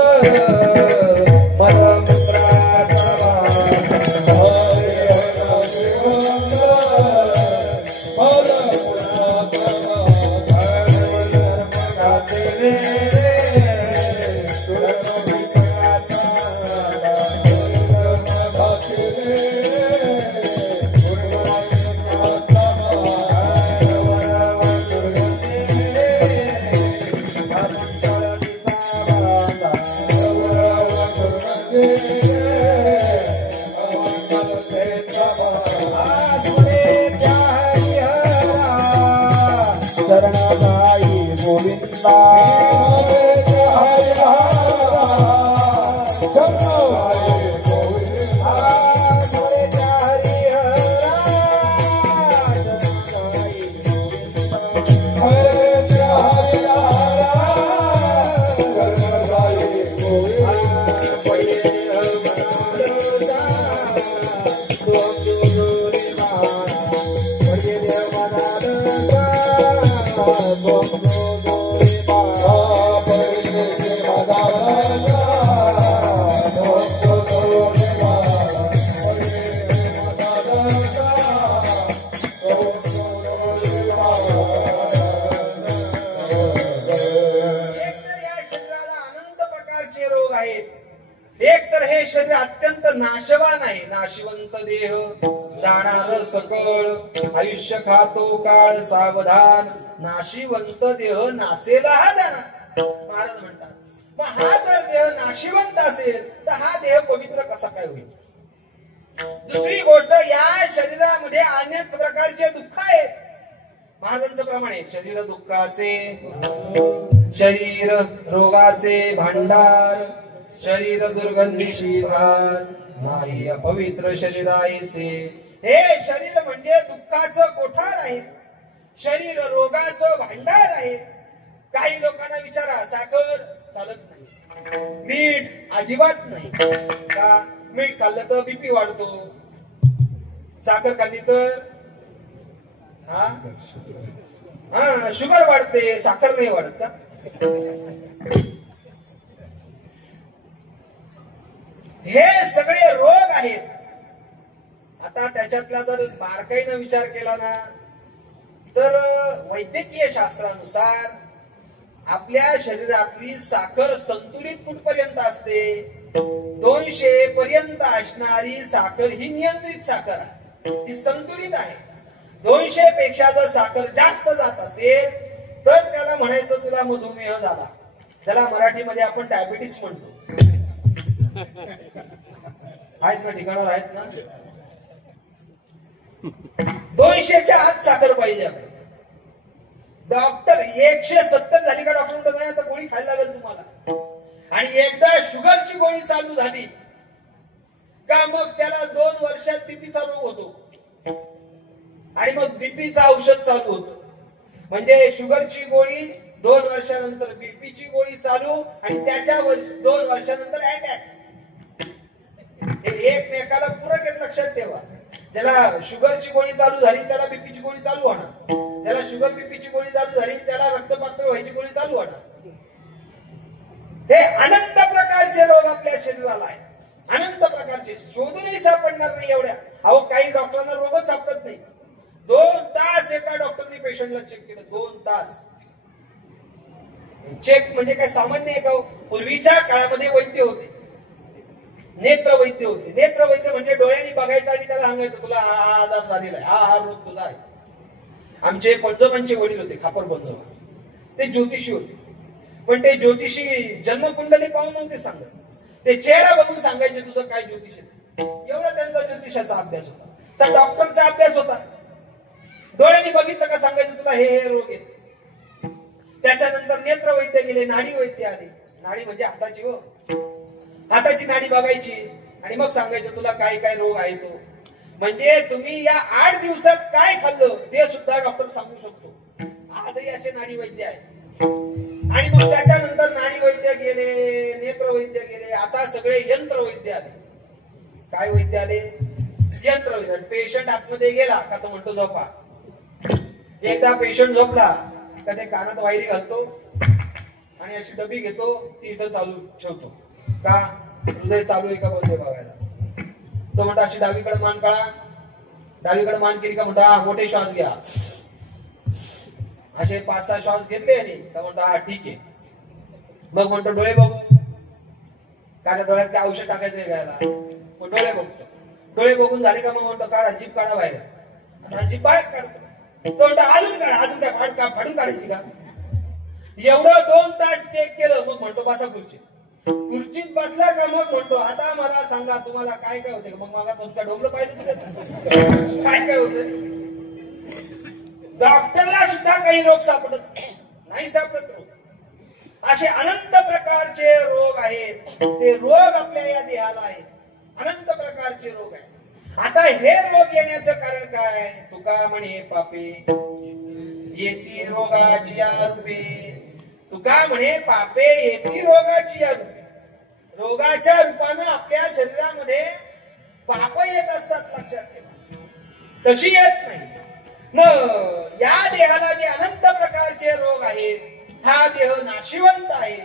शरीर अत्यंत नाशवान आहे. नाशिवंत देह जाणार सकळ, आयुष्य खातो काळ सावधान. नाशिवंत देह नासेला हा जाणार महाराज म्हणतात. मग हा जर देह नाशिवंत असेल तर हा देह पवित्र कसा काय होईल? दुसरी गोष्ट, या शरीरामध्ये अनेक प्रकारचे दुःख आहेत. महाराजांचं प्रमाणे शरीर दुःखाचे, शरीर रोगाचे भांडार, शरीर दुर्गंधीशी भार, नाही अपवित्र शरीरायसे. हे शरीर म्हणजे दुःखाचं कोठार आहे, शरीर रोगाचं भांडार आहे. काही लोकांना विचारा, साखर चालत नाही, मीठ अजिबात नाही का? मीठ खाल्लं तर बीपी वाढतो, साखर खाल्ली तर शुगर वाढते, साखर नाही वाढत का? हे सगळे रोग आहेत. आता त्याच्यातला जर बारकाईनं विचार केला ना तर वैद्यकीय शास्त्रानुसार आपल्या शरीरातली साखर संतुलित कुठपर्यंत असते? 200 पर्यंत असणारी साखर ही नियंत्रित साखर आहे, ही संतुलित आहे. 200 पेक्षा जर साखर जास्त जात असेल तर त्याला म्हणायचं तुला मधुमेह झाला. त्याला मराठीमध्ये आपण डायबिटीस म्हणतो. आहेत ना ठिकाणावर, आहेत ना? 200च्या आत साखर पाहिजे. डॉक्टर 170 झाली का डॉक्टर म्हणतो नाही आता गोळी खायला लागेल तुम्हाला. आणि एकदा शुगरची गोळी चालू झाली का मग त्याला 2 वर्षात बीपीचा रोग होतो आणि मग बीपीचं औषध चालू होतं. म्हणजे शुगरची गोळी 2 वर्षानंतर, बीपीची गोळी चालू आणि त्याच्या 2 वर्षानंतर अटॅक. हे एकमेकाला पूरक आहेत, लक्षात ठेवा. ज्याला शुगरची गोळी चालू झाली त्याला बीपीची गोळी चालू होणार, ज्याला शुगर बीपीची गोळी चालू झाली त्याला रक्तपातळ व्हायची गोळी चालू होणार. हे अनंत प्रकारचे रोग आपल्या शरीराला आहेत, अनंत प्रकारचे, शोधूनही सापडणार नाही एवढ्या. अहो काही डॉक्टरांना रोगच सापडत नाही. 2 तास एका डॉक्टरने पेशंटला चेक केलं, 2 तास चेक. म्हणजे काय सामान्य आहे का? पूर्वीच्या काळामध्ये वैद्य होते, नेत्र वैद्य होते. नेत्र वैद्य म्हणजे डोळ्यांनी बघायचं आणि त्याला सांगायचं तुला हा आजार झालेला आहे, हा रोग तुला आहे. आमचे पंजोबांचे वडील होते, खापर पंजोबा. ते ज्योतिषी होते. पण ते ज्योतिषी जन्मकुंडली पाहून नव्हते सांगत, ते चेहरा बघून सांगायचे तुझं काय ज्योतिष आहे. एवढा त्यांचा ज्योतिषाचा अभ्यास होता. तर डॉक्टरचा अभ्यास होता. डोळ्यांनी बघितलं का सांगायचं तुला हे रोग आहेत. त्याच्यानंतर नेत्र वैद्य गेले, नाडी वैद्य आले. नाडी म्हणजे हाताची, हो, हाताची नाडी बघायची आणि मग सांगायचं तुला काय काय रोग आहे तो. म्हणजे तुम्ही या 8 दिवसात काय खाल्लं ते सुद्धा डॉक्टर सांगू शकतो. आजही असे नाडी वैद्य आहेत. आणि मग त्याच्यानंतर नाडी वैद्य गेले, नेत्र वैद्य गेले, आता सगळे यंत्र वैद्य आले. काय वैद्य आले? यंत्र वैद्य. पेशंट आतमध्ये गेला का तो म्हणतो झोपा. एकदा पेशंट झोपला का ते कानात वायरी घालतो आणि अशी डबी घेतो, ती इथं चालू ठेवतो का हृदय चालू आहे का बोलते बघायला. तो म्हणतो अशी डावीकडे मान काढा, डावीकडे मान केली का म्हणतो हा मोठे श्वास घ्या. असे 5-6 श्वास घेतले आणि का म्हणतो हा ठीक आहे. मग म्हणतो डोळे बघू, कारण डोळ्यात काय औषध टाकायचंय घ्यायला. मग डोळे बघतो. डोळे बघून झाले का मग म्हणतो काढा, जीभ काढा बाहेर. आता जीभ बाहेर काढतो. तो म्हणतो अजून काढा, अजून काय फाडून काढायची का. एवढं 2 तास चेक केलं. मग म्हणतो बसा खुर्ची. खुर्चीत बसला का मग म्हणतो आता मला सांगा तुम्हाला काय काय होते. मग मला तुमच्या डोंबलं पाहिजे तुझं काय काय होतं. डॉक्टरला सुद्धा काही रोग सापडत नाही सापडत रोग. असे अनंत प्रकारचे रोग आहेत. ते रोग आपल्या या देहाला आहेत. अनंत प्रकारचे रोग आहेत. आता हे रोग येण्याचं कारण काय. तुका म्हणे पापे येती रोगाची या रूपे. तुका म्हणे पापे येती रोगाची या रूपे. रोगाच्या रूपानं आपल्या शरीरामध्ये पाप येत असतात, लक्षात ठेवा. तशी येत नाही. मग या देहाला जे अनंत प्रकारचे रोग आहेत, हा देह नाशिवंत आहे.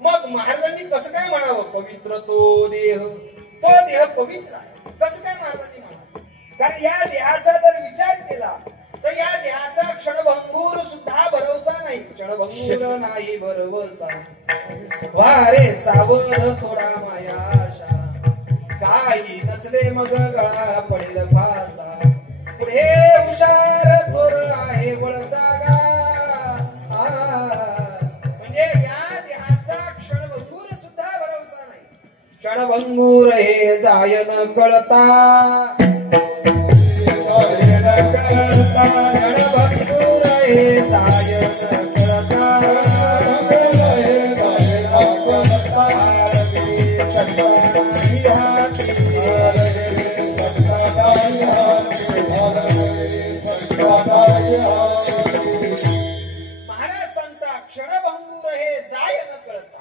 मग महाराजांनी कसं काय म्हणावं. पवित्र तो देह पवित्र आहे. कसं काय महाराजांनी म्हणावं. कारण या देहाचा जर विचार केला तर या देहाचा क्षणभंगूर सुद्धा भरवसा नाही. क्षणभंगूर नाही भरवसा. वारे सावध थोडा मायाशा. काही नचले मग गळा पडेल फासा. पुढे हुशार थोर आहे वळसागा. म्हणजे या देहाचा क्षणभंगूर सुद्धा भरवसा नाही. क्षणभंगूर हे जायन कळता. क्षणभंगूर हे जायन कळता. महाराज सांगता क्षणभंगूर हे जाय न कळता.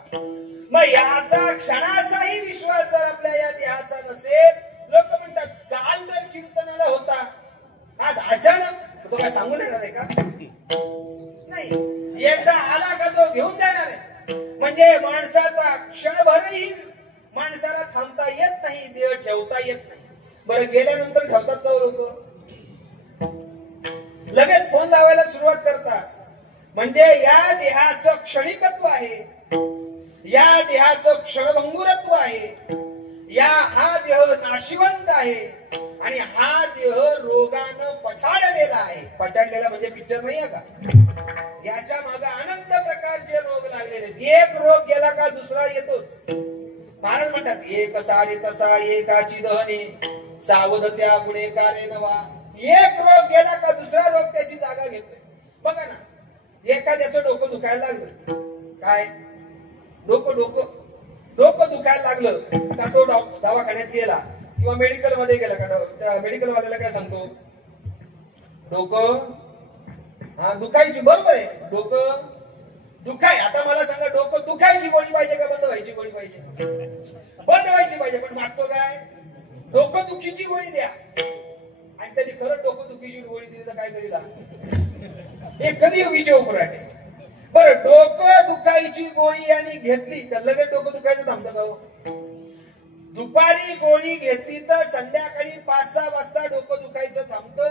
मग याचा क्षणाचाही विश्वास जर आपल्या या देहाचा नसेल. लोक म्हणतात काल जर कीर्तनाला होता, आज अचानक तो काय सांगून येणार आहे का. नाही, एकदा आला का तो घेऊन जाणार आहे. म्हणजे माणसाचा क्षणभरही माणसाला थांबता येत नाही, देह ठेवता येत नाही. बरं गेल्यानंतर ठेवतात का लोक. लगेच फोन लावायला सुरुवात करतात. म्हणजे या देहाचं क्षणिकत्व आहे, या देहाचं क्षणभंगुरत्व आहे. हा देह नाशिवंत आहे आणि हा देह रोगानं पछाडलेला आहे. पछाडलेला म्हणजे पिक्चर नाही आहे का. याच्या मागे अनंत प्रकारचे रोग लागलेले. एक रोग गेला का दुसरा येतोच. महाराज म्हणतात एक सारी तसा एकाची दहने सावध त्या गुन्हेगारे नवा. एक रोग गेला का दुसरा रोग त्याची जागा घेतोय. बघा ना, एखाद्याचं डोकं दुखायला लागलं. काय डोकं दुखायला लागलं का तो दवाखान्यात गेला किंवा मेडिकल मध्ये गेला का त्या मेडिकल वाल्याला काय सांगतो. डोकं हा दुखायची. बरोबर आहे, डोकं दुखाय. आता मला सांगा डोकं दुखायची गोळी पाहिजे का बंद व्हायची गोळी पाहिजे. बंद व्हायची पाहिजे. पण मागतो काय डोकं दुखीची गोळी द्या. आणि त्यांनी खरं डोकं दुखीची गोळी दिली तर काय करीला. हे कलियुगीचे उपराटे. बरं डोकं दुखायची गोळी आणि घेतली तर लगेच डोकं दुखायचं थांबतं का. दुपारी गोळी घेतली तर संध्याकाळी 5-6 वाजता डोकं दुखायचं थांबतं.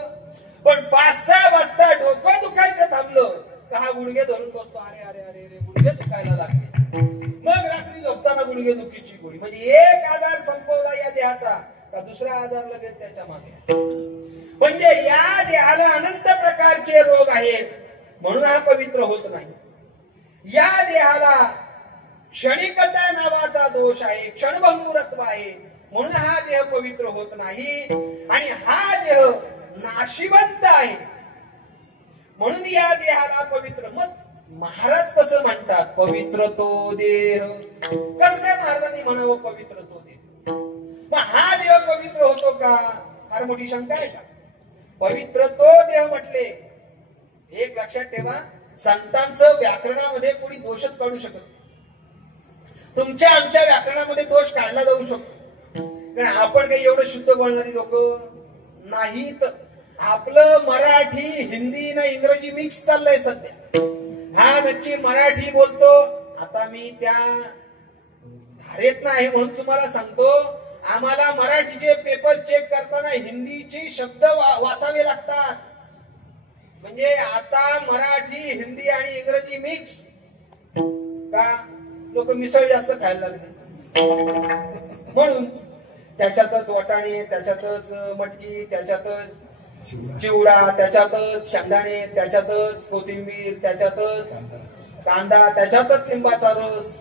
पण 5-6 वाजता डोकं दुखायचं थांबलं का हा गुडघे धरून बसतो. अरे अरे अरे अरे गुडघे दुखायला लागले. मग रात्री झोपताना गुडघे दुखीची गोळी. म्हणजे एक आजार संपवला या देहाचा का दुसरा आजार लगेच त्याच्या मागे. म्हणजे या देहाला अनंत प्रकारचे रोग आहेत. म्हणून हा पवित्र होत नाही. या देहाला क्षणिकता नावाचा दोष आहे, क्षणभंगुरत्व आहे, म्हणून हा देह पवित्र होत नाही. आणि हा देह नाशिवंत आहे, म्हणून या देहाला पवित्र. मग महाराज कसं म्हणतात पवित्र तो देह? कसं काय महाराजांनी म्हणावं पवित्र तो देह? मग हा देह पवित्र होतो का? फार मोठी शंका आहे का? पवित्र तो देह म्हटले, एक लक्षात ठेवा, संतांचं व्याकरणामध्ये कोणी दोषच काढू शकत नाही. तुमच्या आमच्या व्याकरणामध्ये दोष काढला जाऊ शकतो, कारण आपण काही एवढं शुद्ध बोलणारी लोक नाहीत. आपलं मराठी हिंदी ना इंग्रजी मिक्स चाललंय सध्या. हा नक्की मराठी बोलतो, आता मी त्या धारेत नाही म्हणून तुम्हाला सांगतो, आम्हाला मराठीचे पेपर चेक करताना हिंदीचे शब्द वाचावे लागतात. म्हणजे आता मराठी हिंदी आणि इंग्रजी मिक्स का? लोक मिसळ जास्त खायला लागले, म्हणून त्याच्यातच वाटाणे, त्याच्यातच मटकी, त्याच्यातच चिवडा, त्याच्यातच शेंगदाणे, त्याच्यातच कोथिंबीर, त्याच्यातच कांदा, त्याच्यातच लिंबाचा रस,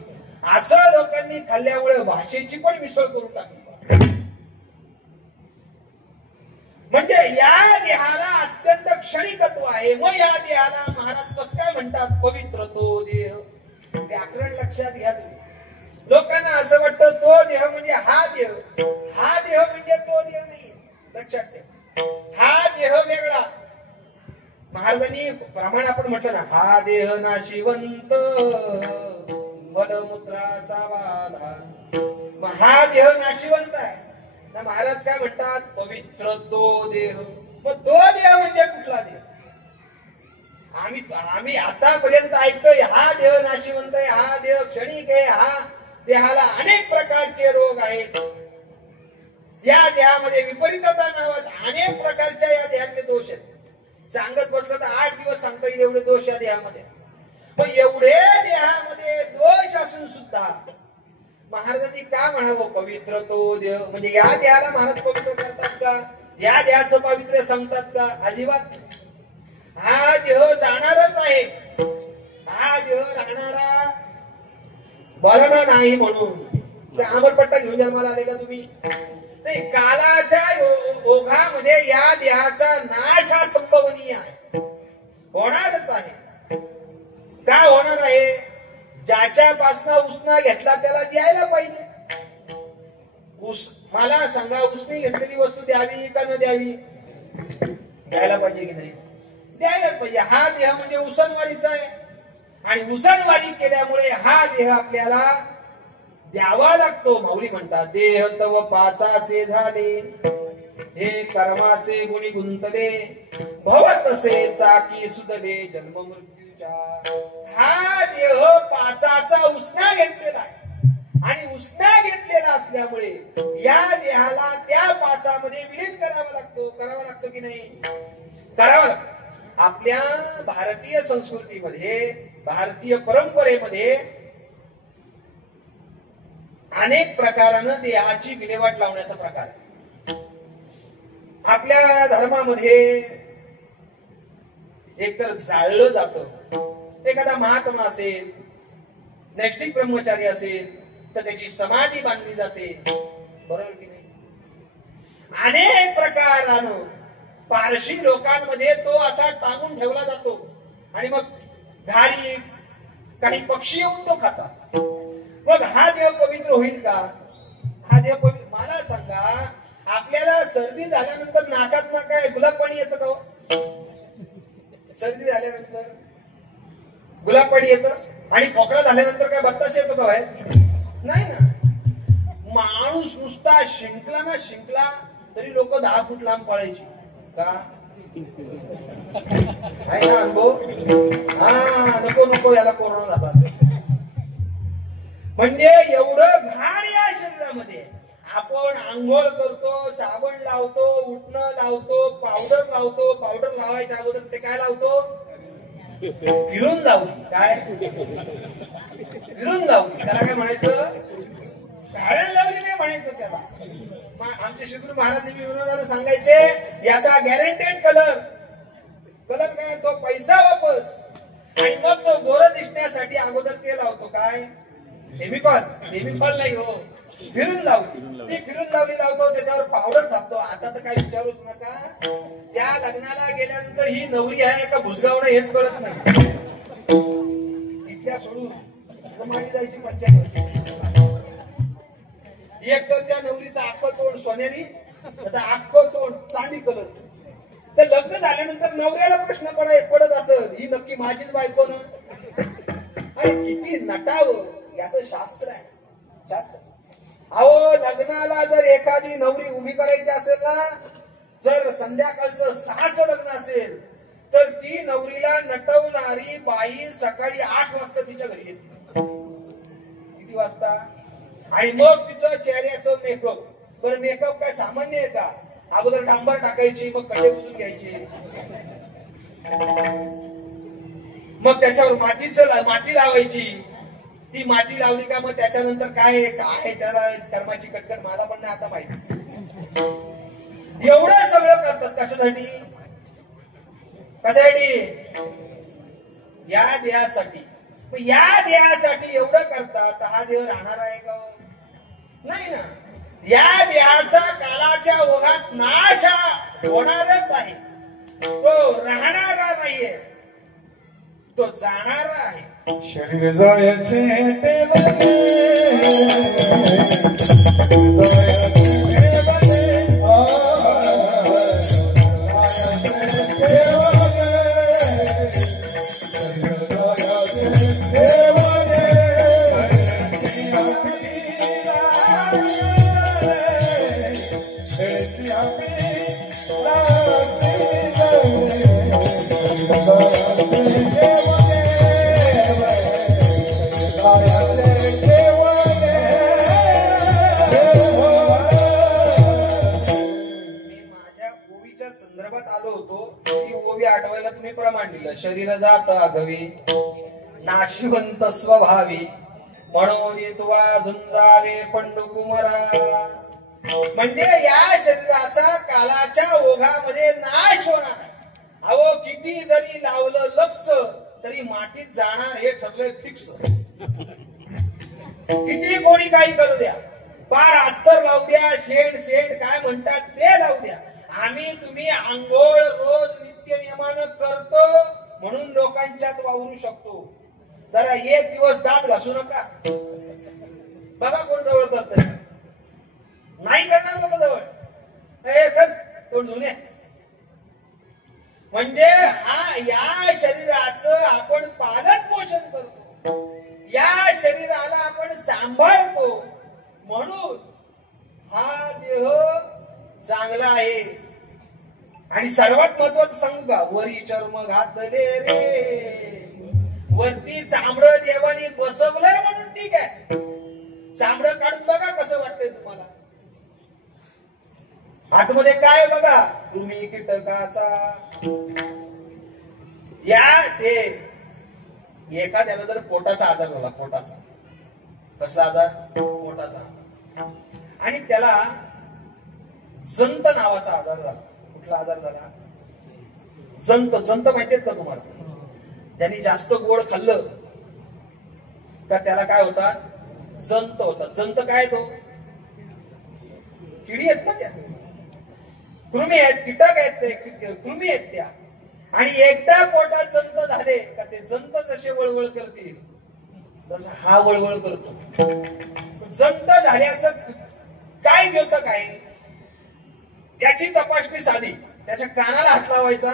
असं लोकांनी खाल्ल्यामुळे भाषेची पण मिसळ करून टाकली. म्हणजे या देहाला अत्यंत क्षणिकत्व आहे. मग या देहाला महाराज कसं काय म्हणतात पवित्र तो देह? व्याकरण लक्षात घ्या तुम्ही. लोकांना असं वाटतं तो देह म्हणजे हा देह, हा देह म्हणजे तो देह नाही. लक्षात ठेवा, हा देह वेगळा. महाराजांनी प्रमाण आपण म्हटलं ना, हा देह नाशिवंत मलमूत्राचा बाधा. हा देह नाशिवंत आहे ना. महाराज काय म्हणतात पवित्र तो देह. मग तो देह म्हणजे कुठला देह? आम्ही आतापर्यंत ऐकतोय हा देह नाशिवंत आहे, हा देह क्षणिक आहे, हा देहाला अनेक प्रकारचे रोग आहेत, या देहामध्ये विपरीतता नावाचे अनेक प्रकारच्या या देहातले दोष आहेत. सांगत बसलं तर 8 दिवस सांगता येईल एवढे दोष या देहामध्ये. मग एवढे देहामध्ये दोष असून सुद्धा महाराजांनी का म्हणावं पवित्र तो देह? म्हणजे या देहाला महाराज पवित्र करतात का? या देहाचं पावित्र्य सांगतात का? अजिबात. हा देह जाणारच आहे, हा देह राहणारा बोलणार नाही. म्हणून अमरपट्टा घेऊन जन्माला आले का तुम्ही? नाही, कालाच्या ओघामध्ये या देहाचा नाश हा संभवनीय आहे, होणारच आहे. का होणार आहे? ज्याच्यापासना उसना घेतला त्याला द्यायला पाहिजे. मला सांगा, उसने घेतलेली वस्तू द्यावी का न द्यावी? द्यायला पाहिजे की नाही? द्यायलाच पाहिजे. हा देह म्हणजे उसनवारीचा आहे, आणि उसनवारी केल्यामुळे हा देह आपल्याला द्यावा लागतो. माऊली म्हणतात, देह तव पाचाचे झाले, हे कर्माचे गुणी गुंतले, भवतसे चाकी सुदले जन्म मृत्यूच्या. हा देह पाचाचा उसना घेतलेला आहे, आणि उसना घेतलेला असल्यामुळे या देहाला त्या पाचामध्ये विलीन करावा लागतो. करावा लागतो की नाही? करावा लागतो. आपल्या भारतीय संस्कृतीमध्ये, भारतीय परंपरेमध्ये अनेक प्रकारानं देहाची विल्हेवाट लावण्याचा प्रकार आहे. आपल्या धर्मामध्ये एकतर जाळलं जातं. एखादा महात्मा असेल, नैष्ठिक ब्रह्मचारी असेल तर त्याची समाधी बांधली जाते, बरोबर की नाही? अनेक प्रकारानं पारशी लोकांमध्ये तो असा टांगून ठेवला जातो, आणि मग घारी काही पक्षी येऊन तो खातात. मग हा देह पवित्र होईल का? हा देह पवित्र? मला सांगा, आपल्याला सर्दी झाल्यानंतर नाकात ना काय गुलाब पाणी येतं का? सर्दी झाल्यानंतर गुलाब पाणी येतं, आणि खोकला झाल्यानंतर काय बत्ताशे येतो का बाहेर? नाही ना. माणूस नुसता शिंकला ना शिंकला तरी लोक 10 फूट लांब पळायची का? आहे ना अनुभव? हा, नको नको याला कोरोना झाला असेल. म्हणजे एवढं घाण या शरीरामध्ये. आपण आंघोळ करतो, साबण लावतो, उठणं लावतो, पावडर लावतो. पावडर लावायच्या अगोदर ते काय लावतो? फिरून लावली. काय फिरून लावली? त्याला काय म्हणायचं? काढायला लावली नाही म्हणायचं त्याला. आमचे श्रीगुरु महाराज नेहमी विनोदाला सांगायचे, याचा गॅरंटेड कलर. कलर काय? तो पैसा वापस. आणि मग तो गोर दिसण्यासाठी अगोदर ते लावतो काय, फेमिकॉल नाही हो, फिरून लावतो. ती फिरून लावतो, त्याच्यावर पावडर थापतो. आता तर काय विचारूच नका. त्या लग्नाला गेल्यानंतर ही नवरी आहे का भुजगावणं हेच कळत नाही. इथल्या सोडून माझी जायची पंचायत. एक तर त्या नवरीचं अख्खं तोंड सोनेरी, त्याचा अख्खं तोंड चांदी कलर. तर लग्न झाल्यानंतर नवऱ्याला प्रश्न पडत असं, ही नक्की माझीच बायको ना. अरे किती नटावं याचं शास्त्र आहे, शास्त्र. अहो लग्नाला जर एखादी नवरी उभी करायची असेल ना, जर संध्याकाळचं 6चं लग्न असेल तर ती नवरीला नटवणारी बाई सकाळी 8 वाजता तिच्या घरी येते. किती वाजता? आणि मग तिचं चेहऱ्याचं मेकअप. बरं मेकअप काय सामान्य आहे का? अगोदर डांबर टाकायची, मग कडे पुसून घ्यायचे, मग त्याच्यावर माती लावायची. ती माती लावली का मग त्याच्यानंतर काय त्याला कर्माची कटकट मला पण नाही आता माहिती. एवढं सगळं करतात कशासाठी? या देहासाठी. या देहासाठी एवढं करतात. हा देह राहणार आहे का? नाही ना. या देहाचा कालाच्या ओघात नाश होणारच आहे. तो राहणारा नाहीये, तो जाणारा आहे. शरीर जायचे देवाने, संदर्भात आलो होतो. ती ओवी आठवायला तुम्ही प्रमाण दिलं. शरीर जात आगवी नाशिवंत स्वभावी, म्हणून तुवा झुंजावे पंडुकुमरा. म्हणजे या शरीराचा कालाच्या ओघामध्ये नाश होणार आहे. अहो किती जरी लावलं लक्ष तरी मातीत जाणार हे ठरलंय फिक्स. किती कोणी काही करू द्या, पार अत्तर लावू द्या, शेंड काय म्हणतात ते लावू द्या, आम्ही तुम्ही आंघोळ रोज नित्य नियमानं करतो म्हणून लोकांच्यात वावरू शकतो. जरा एक दिवस दात घासू नका, बघा कोण जवळ करत नाही. करणार लोक जवळ, चल तोंड धुणे. म्हणजे या शरीराचं आपण पालन पोषण करतो, या शरीराला आपण सांभाळतो, म्हणून हा देह चांगला आहे. आणि सर्वात महत्वाचं सांगू का, वरी चर्म घातले रे, वरती चामडं देवाने बसवलंय म्हणून ठीक आहे. चामडं काढून बघा कसं वाटतंय तुम्हाला. आतमध्ये काय बघा, कृमी कीटकाचा. या ते एखाद्याला जर पोटाचा आजार झाला, पोटाचा कसला आजार, पोटाचा, आणि त्याला जंत नावाचा आजार झाला. कुठला आजार झाला? जंत माहितीये का तुम्हाला? ज्यांनी जास्त गोड खाल्लं का त्याला काय होतात? जंत होतात. जंत काय तो? किडी आहेत ना त्या, कृमी आहेत, कीटक आहेत ते, कृमी आहेत त्या. आणि एकदा पोटात जंत झाले का ते जंत जसे वळवळ करतील तसा हा वळवळ करतो. जंत झाल्याचं काय देतं काय, त्याची तपासणी साधी. त्याच्या कानाला हात लावायचा,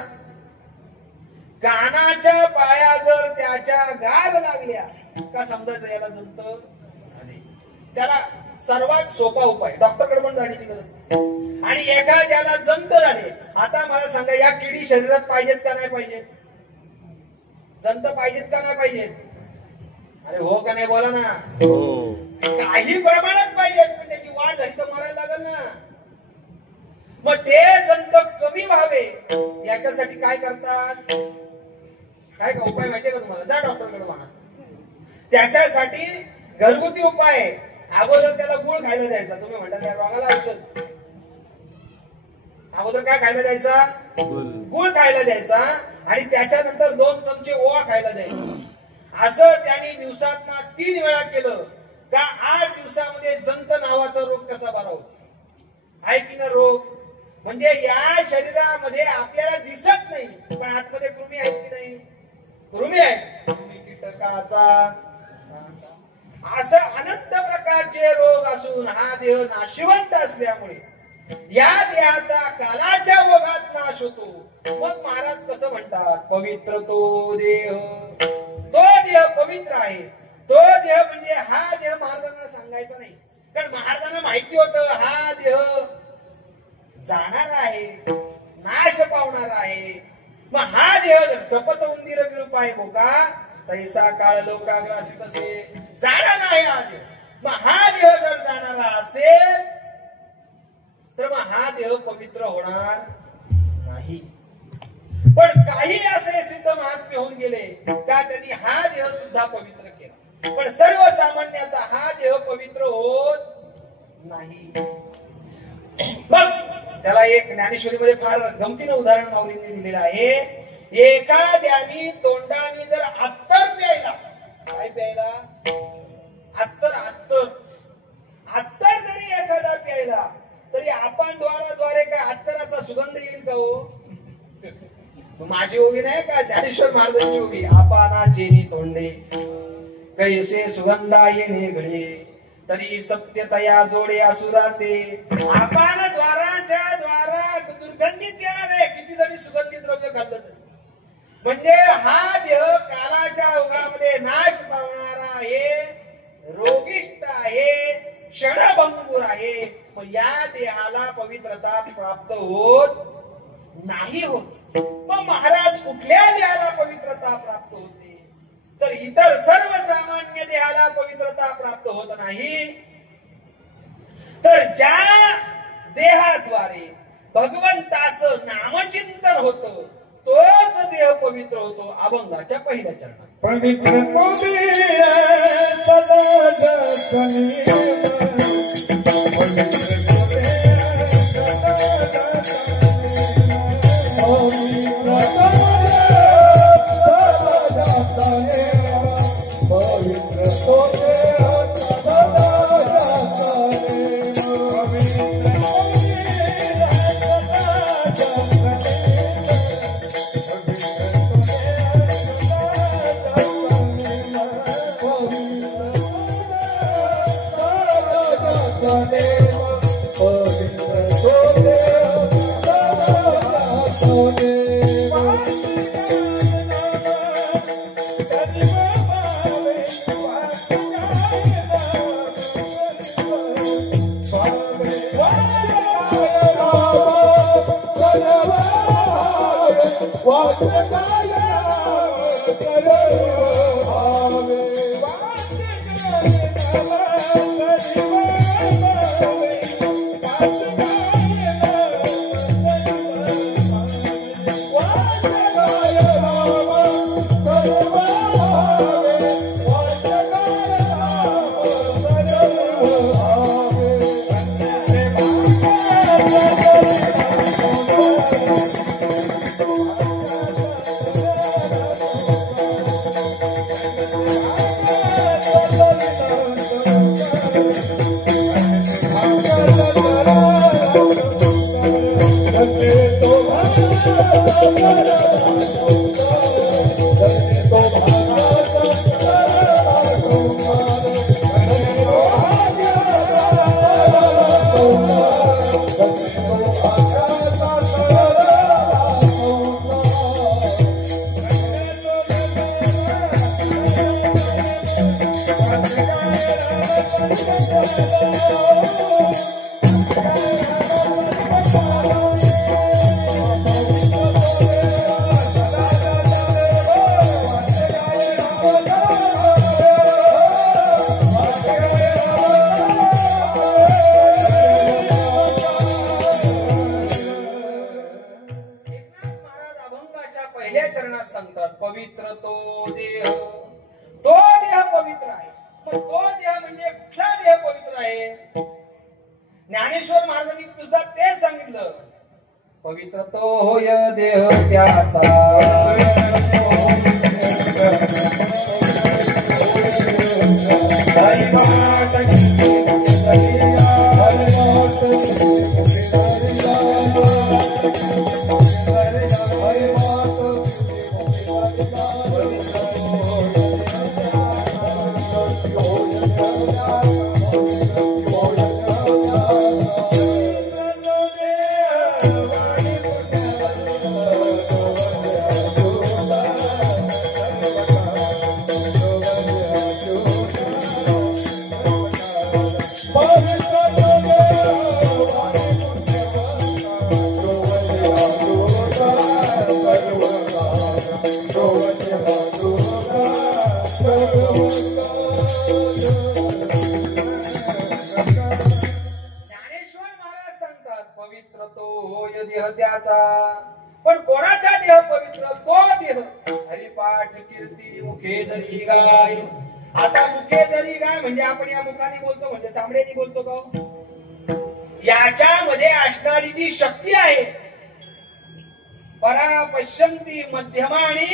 कानाच्या पाया जर त्याच्या गाग लागल्या का समजायचं याला जंत झाले. त्याला सर्वात सोपा उपाय, डॉक्टरकडे पण जाण्याची गरज. आणि एखाद्याला जंत झाले, आता मला सांगा या किडी शरीरात पाहिजेत का नाही पाहिजेत? जंत पाहिजेत का नाही पाहिजेत? अरे हो का नाही बोला ना. काही प्रमाणात पाहिजेत, पण त्याची वाढ झाली तर मारायला लागल ना. मग ते जंत कमी व्हावे याच्यासाठी काय करतात? काय का उपाय माहितीये का तुम्हाला? जा डॉक्टरकडे म्हणा. त्याच्यासाठी घरगुती उपाय. अगोदर त्याला गुळ खायला द्यायचा. तुम्ही म्हणता त्या रोगाला औषध, अगोदर काय खायला द्यायचा? गुळ खायला द्यायचा आणि त्याच्यानंतर 2 चमचे ओवा खायला द्यायचा. असं त्यांनी दिवसातना 3 वेळा केलं का 8 दिवसामध्ये जंत नावाचा रोग कसा बरा होतो. आहे की ना रोग? म्हणजे या शरीरामध्ये आपल्याला दिसत नाही पण आतमध्ये कृमी आहेत की नाही? कृमी आहेत. कीटकाचा असं अनंत प्रकारचे रोग असून हा देह नाशिवंत असल्यामुळे या देहाचा कालाच्या ओघात नाश होतो. मग महाराज कसं म्हणतात? पवित्र तो देह. तो देह पवित्र आहे. तो देह म्हणजे हा देह महाराजांना सांगायचा नाही कारण महाराजांना माहिती होतं हा देह जाणार आहे, नाश पावणार आहे. मग हा देह टपत उंदीर विरूपाय बोका तैसा काळ लोकाग्रासित असे जाणार आहे हा देह. मग हा देह जर जाणारा असेल तर मग हा देह पवित्र होणार नाही. पण काही असे सिद्ध महात्मे होऊन गेले का त्यांनी हा देह सुद्धा पवित्र केला. पण सर्वसामान्याचा हा देह पवित्र होत नाही. मग त्याला एक ज्ञानेश्वरीमध्ये फार गमतीनं उदाहरण माऊलींनी दिलेलं आहे. एखाद्यानी तोंडाने जर अत्तर प्यायला, काय प्यायला? अत्तर जरी एखादा प्यायला तरी आपण द्वारे काय अत्तराचा सुगंध येईल का हो? माझी ओवी नाही का? ज्ञानेश्वर महाराजांची ओवी. आपाना चेनी तोंडे कैसे सुगंधा येणे घडे तरी सत्यतया जोडे असुराते. आपण द्वाराच्या द्वारा दुर्गंधीच येणार आहे किती जरी सुगंधी द्रव्य घातलं तरी. म्हणजे हा देह कालाच्या ओघामध्ये नाश पावणारा आहे, रोगिष्ट आहे, क्षणभंगूर आहे. मग या देहाला पवित्रता प्राप्त होत नाही होत. मग महाराज कुठल्या देहाला पवित्रता प्राप्त होते? तर इतर सर्वसामान्य देहाला पवित्रता प्राप्त होत नाही. तर ज्या देहाद्वारे भगवंताचं नामचिंतन होतं तोच देह पवित्र होतो. अभंगाच्या पहिल्या चरणात पवित्र तो देह सदा जगने ज्ञानेश्वर महाराजांनी तुझा ते सांगितलं पवित्र तो होय देह त्याचा पवित्र तो होय देह त्याचा. पण कोणाचा देह पवित्र? तो देह हरिपाठ कीर्ती मुखे जरी गाय. आता मुखे जरी गाय म्हणजे आपण या मुखाने बोलतो म्हणजे चामड्याने बोलतो का? याच्यामध्ये असणारी जी शक्ती आहे परा पश्यंती मध्यमा आणि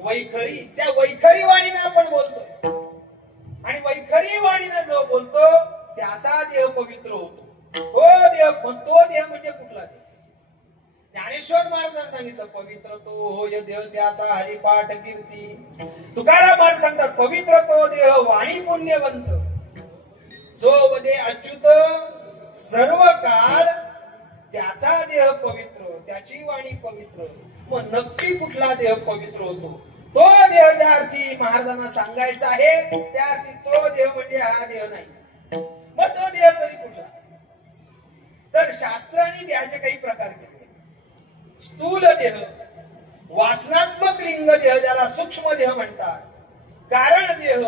वैखरी, त्या वैखरी वाणीने आपण बोलतोय आणि वैखरी वाणीने जो बोलतो त्याचा देह पवित्र होतो. तो देह म्हणजे कुठला देह? ज्ञानेश्वर महाराजांनी सांगितलं पवित्र तो होय देह त्याचा हरिपाठ कीर्ती. तुकाराम महाराज सांगतात पवित्र तो देह वाणी पुण्यवंत. जो वदे अच्युत सर्व काळ त्याचा देह पवित्र, त्याची वाणी पवित्र. मग नक्की कुठला देह पवित्र होतो? तो देह ज्या अर्थी महाराजांना सांगायचा आहे त्या अर्थी तो देह म्हणजे हा देह नाही. मग तो देह तरी कुठला? तर शास्त्राने देहाचे काही प्रकार केले. स्थूल देह, वासनात्मक लिंग देह ज्याला सूक्ष्म देह म्हणतात, कारण देह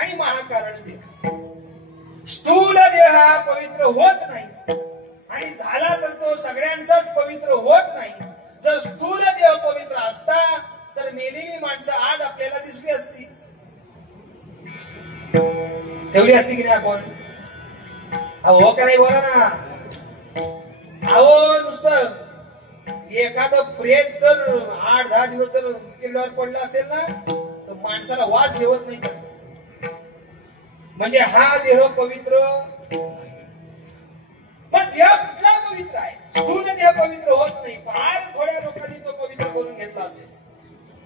आणि महाकारण देह. स्थूल देह हा पवित्र होत नाही आणि झाला तर तो सगळ्यांचाच पवित्र होत नाही. जर स्थूल देह पवित्र असता तर मेलेली माणसं आज आपल्याला दिसली असती, ठेवली असती की नाही आपण? हो का नाही बोला ना. अहो नुसतं एखादं प्रेत जर 8-10 दिवस जर किल्ल्यावर पडला असेल ना तर माणसाला वास घेवत नाही त्याचा. म्हणजे हा देह पवित्र. पण देह कुठला पवित्र आहे? स्थूल देह पवित्र होत नाही. फार थोड्या लोकांनी तो पवित्र करून घेतला असेल,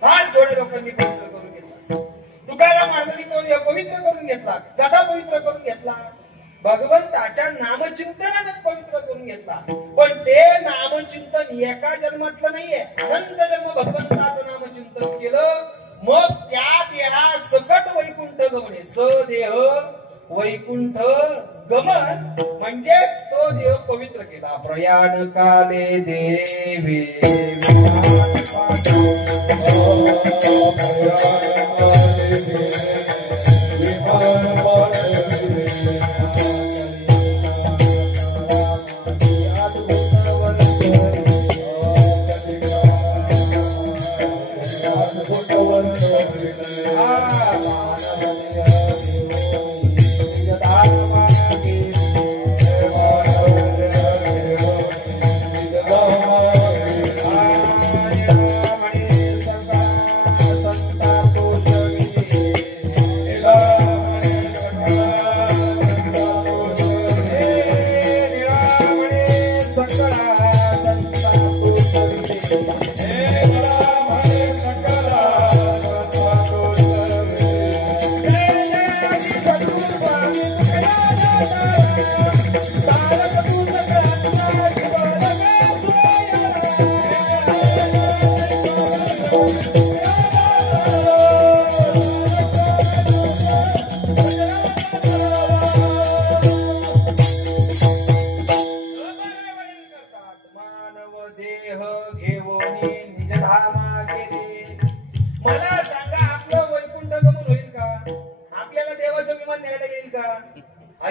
फार थोड्या लोकांनी पवित्र करून घेतला असेल. तुकाराम महाराजांनी तो देह पवित्र करून घेतला. कसा पवित्र करून घेतला? भगवंताच्या नामचिंतनाने पवित्र करून घेतला. पण ते नामचिंतन एका जन्मातलं नाहीये, अनंत जन्म भगवंताचं नामचिंतन केलं. मग त्या देहा सकट वैकुंठ गमने. सदेह वैकुंठ गमन म्हणजेच तो देह पवित्र केला. प्रयाण काले देवे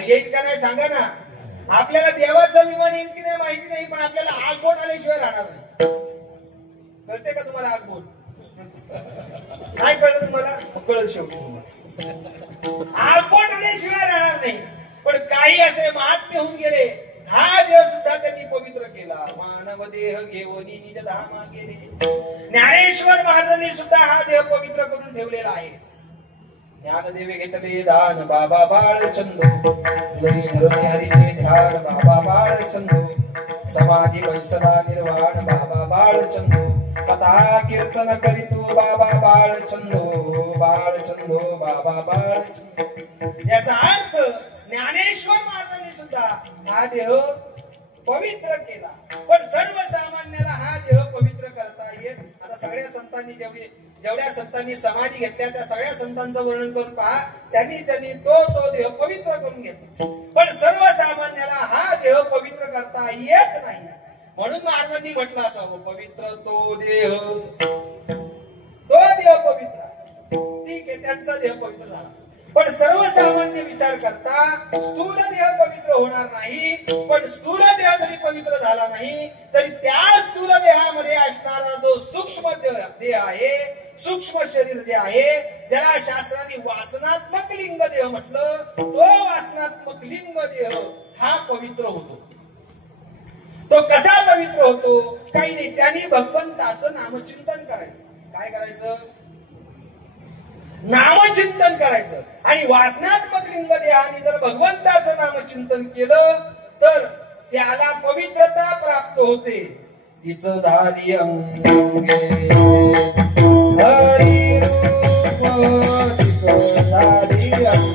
येईल का नाही सांगा ना. आपल्याला देवाचं विमान येईल की नाही माहिती नाही, पण आपल्याला आगबोट आल्याशिवाय राहणार नाही. कळते का तुम्हाला आगबोट? नाही कळलं तुम्हाला? कळलं शेवटी तुम्हाला. आगबोट आल्याशिवाय राहणार नाही. पण काही असे महात्मे होऊन गेले, हा देह सुद्धा त्यांनी पवित्र केला. मानव देह घेऊन निज धामा गेले. ज्ञानेश्वर महाराजांनी सुद्धा हा देह पवित्र करून ठेवलेला आहे. ज्ञानदेवे घेतले दान बाबा बाळचंदो. लई धरुणी हरीचे ध्यान बाबा बाळचंदो. समाधी वैसला निर्वाण बाबा बाळचंदो. कथा कीर्तन करीतो बाबा बाळचंदो. बाळचंदो बाबा बाळचंदो. याचा अर्थ ज्ञानेश्वर महाराजांनी सुद्धा हा देह पवित्र केला. पण सर्वसामान्याला हा देह पवित्र करता येत. आता सगळ्या संतांनी जेवढ्या संतांनी समाधी घेतल्या त्या सगळ्या संतांचं वर्णन करून पहा. त्यांनी तो देह पवित्र करून घेतला. पण सर्वसामान्याला हा देह पवित्र करता येत नाही. म्हणून महाराजांनी म्हटलं असावं पवित्र तो देह पवित्र. ठीक आहे, त्यांचा देह पवित्र झाला. पण सर्वसामान्य विचार करता स्थूल देह पवित्र होणार नाही. पण स्थूल देह जरी पवित्र झाला नाही तरी त्या स्थूल देहामध्ये असणारा जो सूक्ष्म देह आहे, सूक्ष्म शरीर जे आहे, ज्याला शास्त्राने वासनात्मक लिंग देह म्हटलं, तो वासनात्मक लिंग देह हा पवित्र होतो. तो कसा पवित्र होतो? काही नाही, त्यांनी भगवंताचं नामचिंतन करायचं. काय करायचं? नामचिंतन करायचं. आणि वासनात्मक लिंग देहाने जर भगवंताचं नामचिंतन केलं तर त्याला पवित्रता प्राप्त होते. तिचं झाली अंगे हरी रूप, तिचं झाली अंगे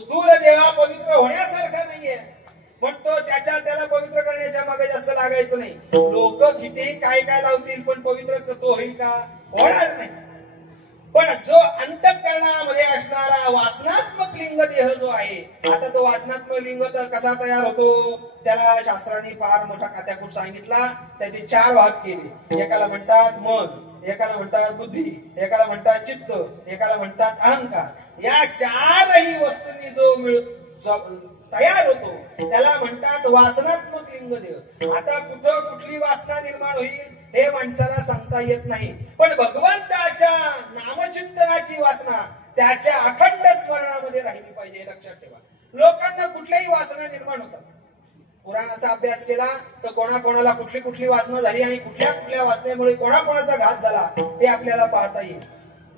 स्थूल देह पवित्र होण्यासारखा नाहीये. पण तो त्याला पवित्र करण्याच्या मागे जास्त लागायचं नाही. लोक किती काय लावतील पण पवित्र तो होईल का? होणार नाही. पण जो अंतःकरणामध्ये असणारा वासनात्मक लिंग देह जो आहे, आता तो वासनात्मक लिंग कसा तयार होतो त्याला शास्त्राने फार मोठा कात्याकूट सांगितला. त्याचे 4 भाग केले. एकाला म्हणतात मन, एकाला म्हणतात बुद्धी, एकाला म्हणतात चित्त, एकाला म्हणतात अहंकार. या 4ही वस्तूंनी जो तयार होतो त्याला म्हणतात वासनात्मक लिंग देह. आता कुठली वासना निर्माण होईल हे माणसाला सांगता येत नाही. पण भगवंताच्या नामचिंतनाची वासना त्याच्या अखंड स्मरणामध्ये राहिली पाहिजे. लक्षात ठेवा, लोकांना कुठल्याही वासना निर्माण होतात. पुराणाचा अभ्यास केला तर कोणाकोणाला कुठली वासना झाली आणि कुठल्या वासनेमुळे कोणाकोणाचा घात झाला हे आपल्याला पाहता येईल.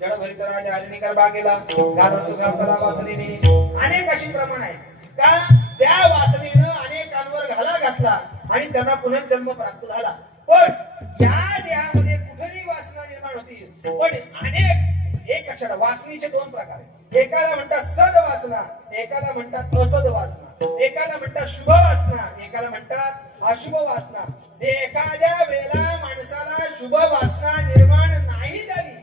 जडभरितराज हरिणीकर बागेला घालातो घातला वासनेने अनेक अशी प्रमाण आहे का त्या वासनेनं अनेकांवर घाला घातला आणि त्यांना पुनर्जन्म प्राप्त झाला. पण या देहामध्ये कुठली वासना निर्माण होती. पण अनेक एक लक्षात, वासनेचे 2 प्रकार आहेत. एकाला म्हणतात सद वासना, एकाला म्हणतात असद वासना. एकाला म्हणतात शुभ वासना, एकाला म्हणतात अशुभ वासना. एखाद्या वेळेला माणसाला शुभ वासना निर्माण नाही झाली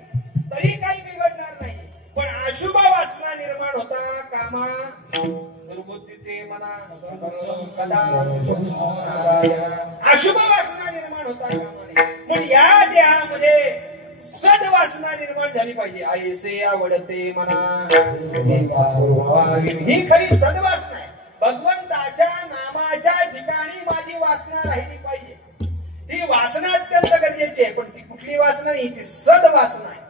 तरी काही बिघडणार नाही. पण अशुभ वासना निर्माण होता कामा दुर्बुद्धीते मना कदा नारायण. अशुभ वासना निर्माण होता कामा नये. पण या देहामध्ये सद्वासना निर्माण झाली पाहिजे. आयसे आवडते मना ही खरी सद्वासना आहे. भगवंताच्या नामाच्या ठिकाणी माझी वासना राहिली पाहिजे. ही वासना अत्यंत गरजेची आहे. पण ती कुठली वासना नाही, ती सद्वासना आहे.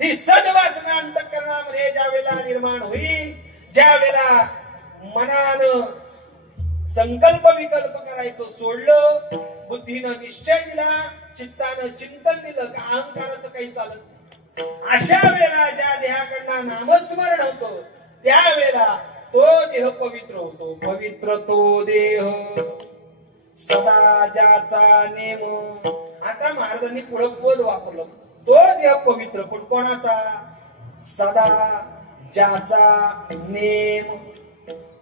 ही सद्वासना अंतःकरणामध्ये ज्या वेळेला निर्माण होईल, ज्या वेळेला मनानं संकल्प विकल्प करायचं सोडलं, बुद्धीनं निश्चय दिला, चित्तानं चिंतन दिलं का अहंकाराचं काही चालत नाही. अशा वेळेला ज्या देहाकडनं नामस्मरण होतं त्यावेळेला तो देह पवित्र होतो. पवित्र तो देह सदा ज्याचा नेम. आता महाराजांनी पुढे पद वापरलं. तो देह पवित्र पण कोणाचा? सदा ज्याचा नेम.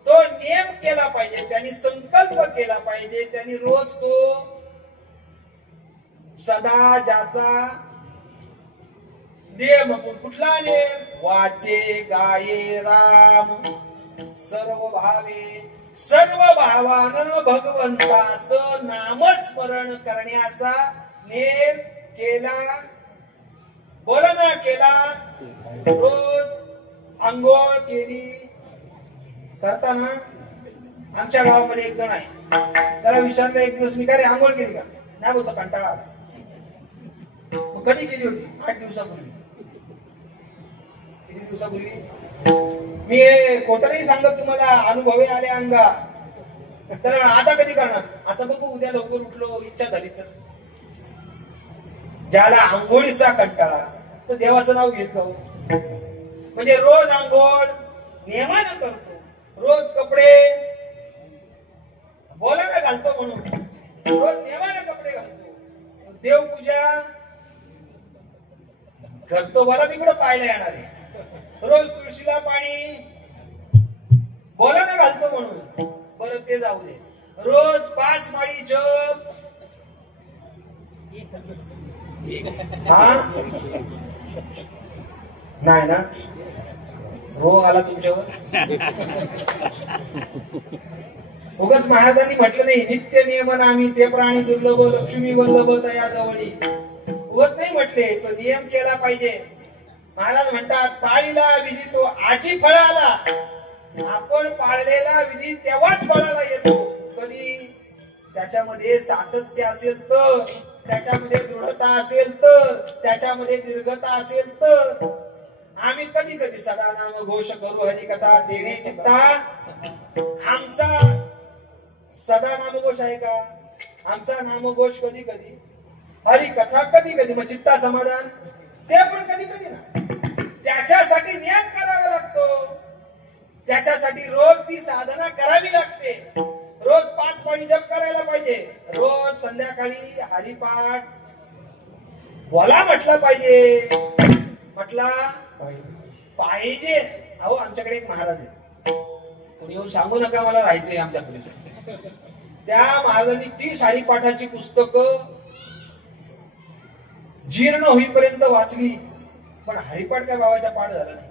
तो नियम केला पाहिजे, त्यांनी संकल्प केला पाहिजे, त्यांनी रोज तो सदा ज्याचा नेम. कुठला नेम? वाचे गाये राम सर्व भावे. सर्व भावानं भगवंताचं नामस्मरण करण्याचा नेम केला. बोला ना, केला. रोज आंघोळ केली. करताना आमच्या गावामध्ये एक जण आहे, त्याला विचारलं एक दिवस, मी काय रे आंघोळ केली का? नाही बोलतो, कंटाळा आला. कधी केली होती? 8 दिवसापूर्वी. किती दिवसापूर्वी? मी खोटं नाही सांगत तुम्हाला, अनुभवे आले अंगा. तर आता कधी करणार? आता बघू, उद्या लवकर उठलो, इच्छा झाली तर. ज्याला आंघोळीचा कंटाळा तो देवाचं नाव घेत गाव. म्हणजे रोज आंघोळ नियमानं करतो, रोज कपडे बोला ना घालतो म्हणून रोज नियमानं कपडे घालतो. देवपूजा करतो, मला तिकडं पाहायला येणार आहे. रोज तुळशीला पाणी बोला ना घालतो म्हणून. बरं ते जाऊ दे. रोज 5 माळी जप. हा नाही ना, रोग आला तुमच्यावर. उगाच महाराजांनी म्हटलं नाही नित्य नियमन आम्ही ते प्राणी दुर्लभ लक्ष्मी वल्लभ तया जवळी. उगाच नाही म्हटले, तो नियम केला पाहिजे. महाराज म्हणतात पाळीला विधी तो आजी फळाला. आपण पाळलेला विधी तेव्हाच फळाला येतो कधी त्याच्यामध्ये सातत्य असेल तर, त्याच्यामध्ये दृढता असेल तर, त्याच्यामध्ये दीर्घता असेल तर. आम्ही कधी कधी सदा नाम घोष करू हरिकथा देणे चित्ता. आमचा सदा नामघोष आहे का? आमचा नामघोष कधी कधी, हरिकथा कधी कधी, मग चित्ता समाधान ते पण कधी कधी ना. त्याच्यासाठी नियम करावा लागतो, त्याच्यासाठी रोज ती साधना करावी लागते. रोज 5 पाणी जप करायला पाहिजे. रोज संध्याकाळी हरिपाठ बोला म्हटला पाहिजे. म्हटला पाहिजे. अहो आमच्याकडे एक महाराज आहे, कोणी येऊन सांगू नका मला राहायचंय आमच्याकडे. त्या महाराजांनी 30 हरिपाठाची पुस्तकं जीर्ण होईपर्यंत वाचली, पण हरिपाठ काय बाबाच्या पाठ झाला नाही.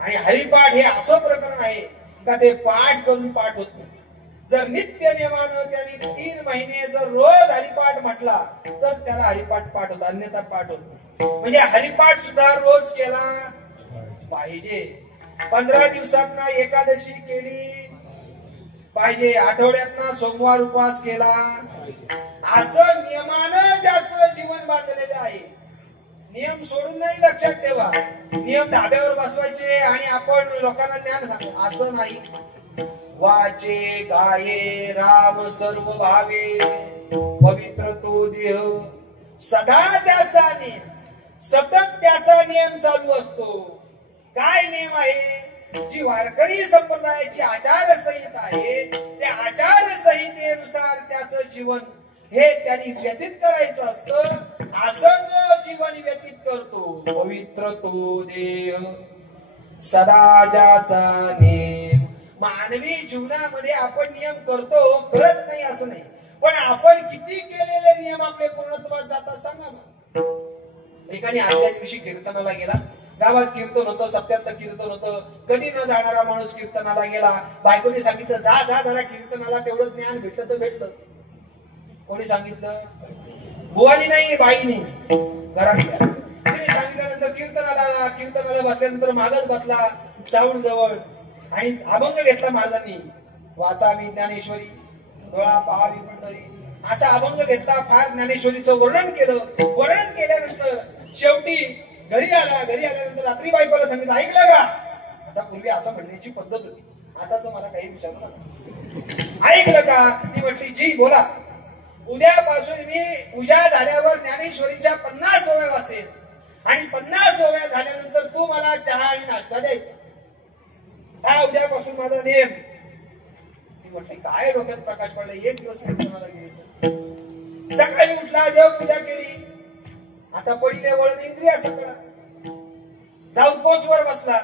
आणि हरिपाठ हे असं प्रकरण आहे का ते पाठ करून पाठ होत नाही. जर नित्य नियमानं त्यांनी 3 महिने जर रोज हरिपाठ म्हटला तर त्याला हरिपाठ पाठ होत, अन्यथा पाठ होत नाही. म्हणजे हरिपाठ सुद्धा रोज केला पाहिजे. 15 दिवसांना एकादशी केली पाहिजे. आठवड्यातना सोमवार उपवास केला. असं नियमानं ज्याचं जीवन बांधलेलं आहे. नियम सोडून नाही, लक्षात ठेवा. नियम ढाब्यावर बसवायचे आणि आपण लोकांना ज्ञान सांगू असं नाही. वाचे गाये राम सर्व भावे. पवित्र तो देह सदा त्याचा नियम, सतत त्याचा नियम चालू असतो. काय नियम आहे? जी वारकरी संप्रदायाची आचारसंहिता आहे त्या आचारसंहितेनुसार त्याचं जीवन हे त्यांनी व्यतीत करायचं असतं. असं जो जीवन व्यतीत करतो, पवित्र तो देह सदा ज्याचा नेम. मानवी जीवनामध्ये आपण नियम करतो, करत नाही असं नाही, पण आपण किती केलेले नियम आपले पूर्णत्वात जातात सांगा ना. एकाने आदल्या दिवशी कीर्तनाला गेला. गावात कीर्तन होतं, सत्यातलं कीर्तन होतं. कधी न जाणारा माणूस कीर्तनाला गेला. बायकोने सांगितलं जा जा जरा कीर्तनाला, तेवढं ज्ञान भेटलं तर भेटलं. कोणी सांगितलं? बुवानी नाही, बाईनी घरातल्या. तिने सांगितल्यानंतर कीर्तनाला बसल्यानंतर मागच बसला साऊंड जवळ आणि अभंग घेतला महाराजांनी. वाचावी ज्ञानेश्वरी डोळा पहावी पंढरी असा अभंग घेतला. फार ज्ञानेश्वरीचं वर्णन केलं. वर्णन केल्यानंतर शेवटी घरी आला. घरी आल्यानंतर रात्री बायकोला सांगितलं ऐकलं का? आता पूर्वी असं म्हणण्याची पद्धत होती, आता तर मला काही विचारू नका. ऐकलं का? ती म्हटली जी बोला. उद्यापासून मी पूजा झाल्यावर ज्ञानेश्वरीच्या 50 ओव्या वाचेन. आणि 50 ओव्या झाल्यानंतर तू मला चहा आणि नाश्ता द्यायचा, हा उद्यापासून माझा नियम. ती म्हटली काय डोक्यात प्रकाश पडला, एक दिवस कोणाला गेली. सकाळी उठला, देवपूजा केली, आता पडिले वळण इंद्रिया सगळा, जाऊन कोचवर बसला.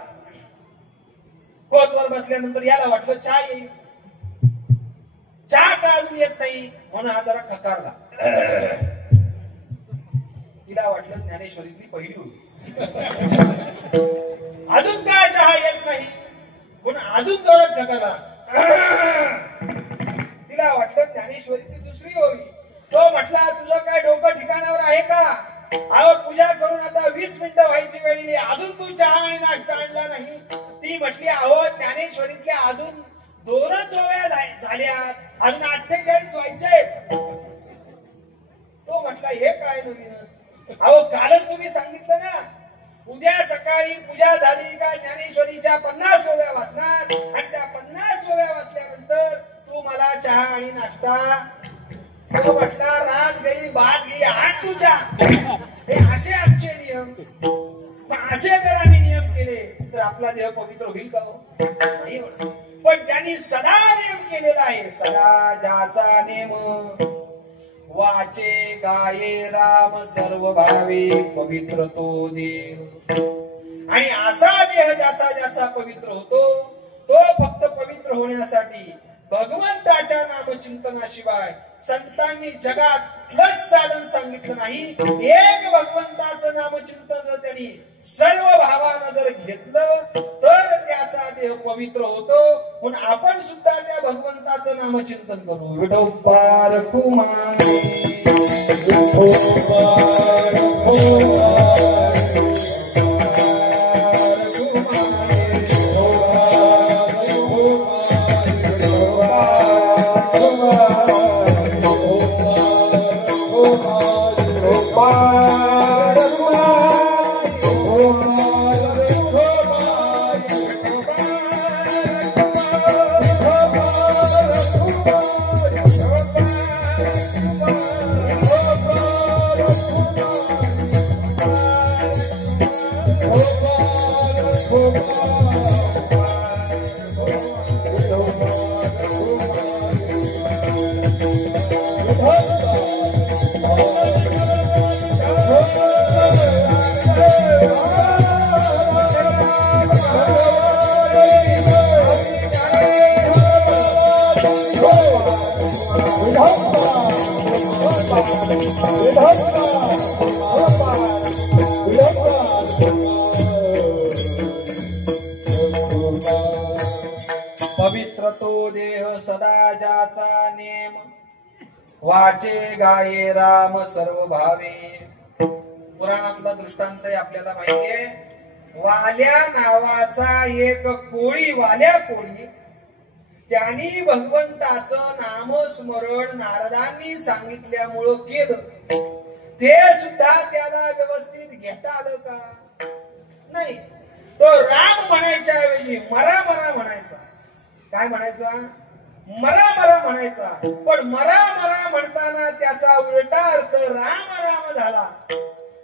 कोचवर बसल्यानंतर याला वाटलं चहा येईल, चहा का अजून येत नाही म्हणून हा जरा खकारला. तिला वाटलं ज्ञानेश्वरीतली पहिली होती, अजून काय चहा येत नाही म्हणून अजून जोरात खकारला. तिला वाटलं ज्ञानेश्वरीतली दुसरी होती. तो म्हटला तुझं काय डोकं ठिकाणावर आहे का, अहो पूजा करून आता 20 मिनिटं व्हायची वेळी अजून तू चहा आणि नाश्ता आणला नाही. ती म्हटली अहो ज्ञानेश्वरीतल्या अजून 2च ओव्या झाल्यात, अजून 48 व्हायचे. तो म्हटला हे काय नवीनच, अहो कालच तुम्ही सांगितलं ना उद्या सकाळी पूजा झाली का ज्ञानेश्वरीच्या 50 ओव्या वाचणार आणि त्या 50 ओव्या वाचल्यानंतर तू मला चहा आणि नाश्ता. तो म्हटला रात गई बात गई आठ तुझ्या, हे असे आमचे नियम. असे जर आम्ही नियम केले तर आपला देह पवित्र होईल का हो? नाही होणार. पण ज्यांनी सदा नियम केलेला आहे, सदा ज्याचा नेम वाचे गाये राम सर्व भावे पवित्र तो देव. आणि असा देह ज्याचा ज्याचा पवित्र होतो तो फक्त पवित्र होण्यासाठी भगवंताच्या नामचिंतनाशिवाय संतांनी जगातलंच साधन सांगितलं नाही. एक भगवंताचं नामचिंतन जर त्यांनी सर्व भावानं जर घेतलं तर त्याचा देह पवित्र होतो. म्हणून आपण सुद्धा त्या भगवंताचं नामचिंतन करू. विठोबार कुमारी पवित्र तो देह सदा ज्याचा नेम वाचे गाये राम सर्व भावे. पुराणातला दृष्टांत आपल्याला माहितीये. वाल्या नावाचा एक कोळी, वाल्या कोळी, त्यांनी भगवंताचं नामस्मरण नारदांनी सांगितल्यामुळं केलं. ते सुद्धा त्याला व्यवस्थित घेता आलं का नाही. तो राम म्हणायच्या ऐवजी मरा मरा म्हणायचा. काय म्हणायचा? मरा मरा म्हणायचा. पण मरा मरा म्हणताना त्याचा उलटा अर्थ राम राम झाला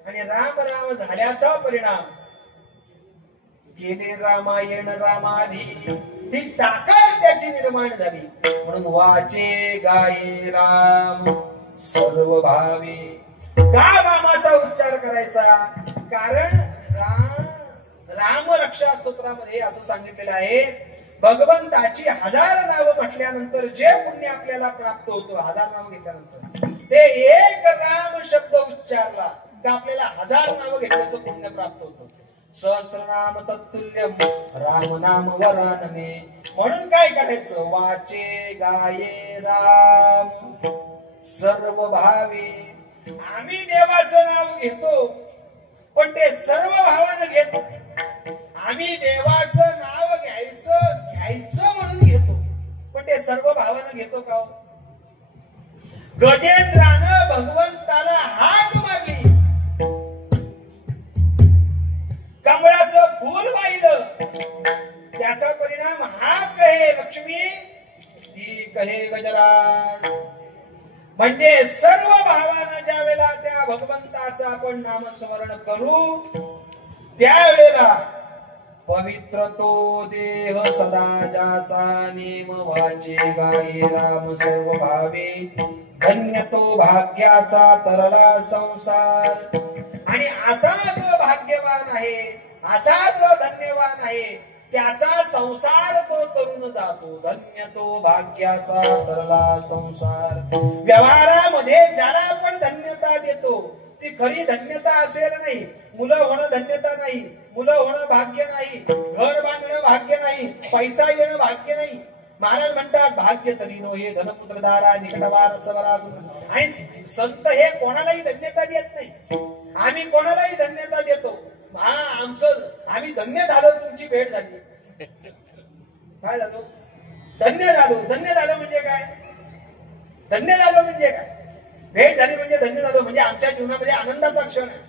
आणि राम राम झाल्याचा परिणाम गेले रामायण रामाधी ही ताकद त्याची निर्माण झाली. म्हणून वाचे गाये राम सर्व भावे. का रामाचा उच्चार करायचा? कारण राम रक्षा स्तोत्रामध्ये असं सांगितलेलं आहे भगवंताची 1000 नावं म्हटल्यानंतर जे पुण्य आपल्याला प्राप्त होतं, 1000 नावं घेतल्यानंतर ते एक राम शब्द उच्चारला का आपल्याला 1000 नावं घेतल्याचं पुण्य प्राप्त होतं. सहस्रनाम तत्तुल्यम राम नाम वरानने. म्हणून काय करायचं? वाचे गाये राम सर्व भावे. आम्ही देवाचं नाव घेतो पण ते सर्व भावानं घेतो. आम्ही देवाचं नाव घ्यायचं म्हणून घेतो पण ते सर्व भावानं घेतो का? गजेंद्रानं भगवंताला हाक मागली, कमळाचं फूल पाहिलं, त्याचा परिणाम हा कहे लक्ष्मी ती कहे गजराज. म्हणजे सर्व भावानं ज्या वेळेला त्या भगवंताचं आपण नामस्मरण करू त्यावेळेला पवित्र तो देह सदा ज्याचा नेम वाचे गाये राम सर्व भावे धन्य तो भाग्याचा तरला संसार। आणि असा जो भाग्यवान आहे असा जो धन्यवान आहे त्याचा संसार तो तरुण जातो। धन्य तो भाग्याचा तरला संसार। व्यवहारामध्ये ज्याला आपण धन्यता देतो ती खरी धन्यता असेल नाही। मुलं होणं धन्यता नाही, मुलं होणं भाग्य नाही, घर बांधणं भाग्य नाही, पैसा येणं भाग्य नाही। महाराज म्हणतात भाग्य तरी नो हे धनपुत्रधारा निकटवार सवरास। आणि संत हे कोणालाही धन्यता देत नाही। आम्ही कोणालाही धन्यता देतो, हा आम्ही धन्य झालो, तुमची भेट झाली, काय झालो? धन्य झालो। धन्य झालो म्हणजे काय? धन्य झालो म्हणजे काय? भेट झाली म्हणजे धन्य झालो म्हणजे आमच्या जीवनामध्ये आनंदाचा क्षण आहे।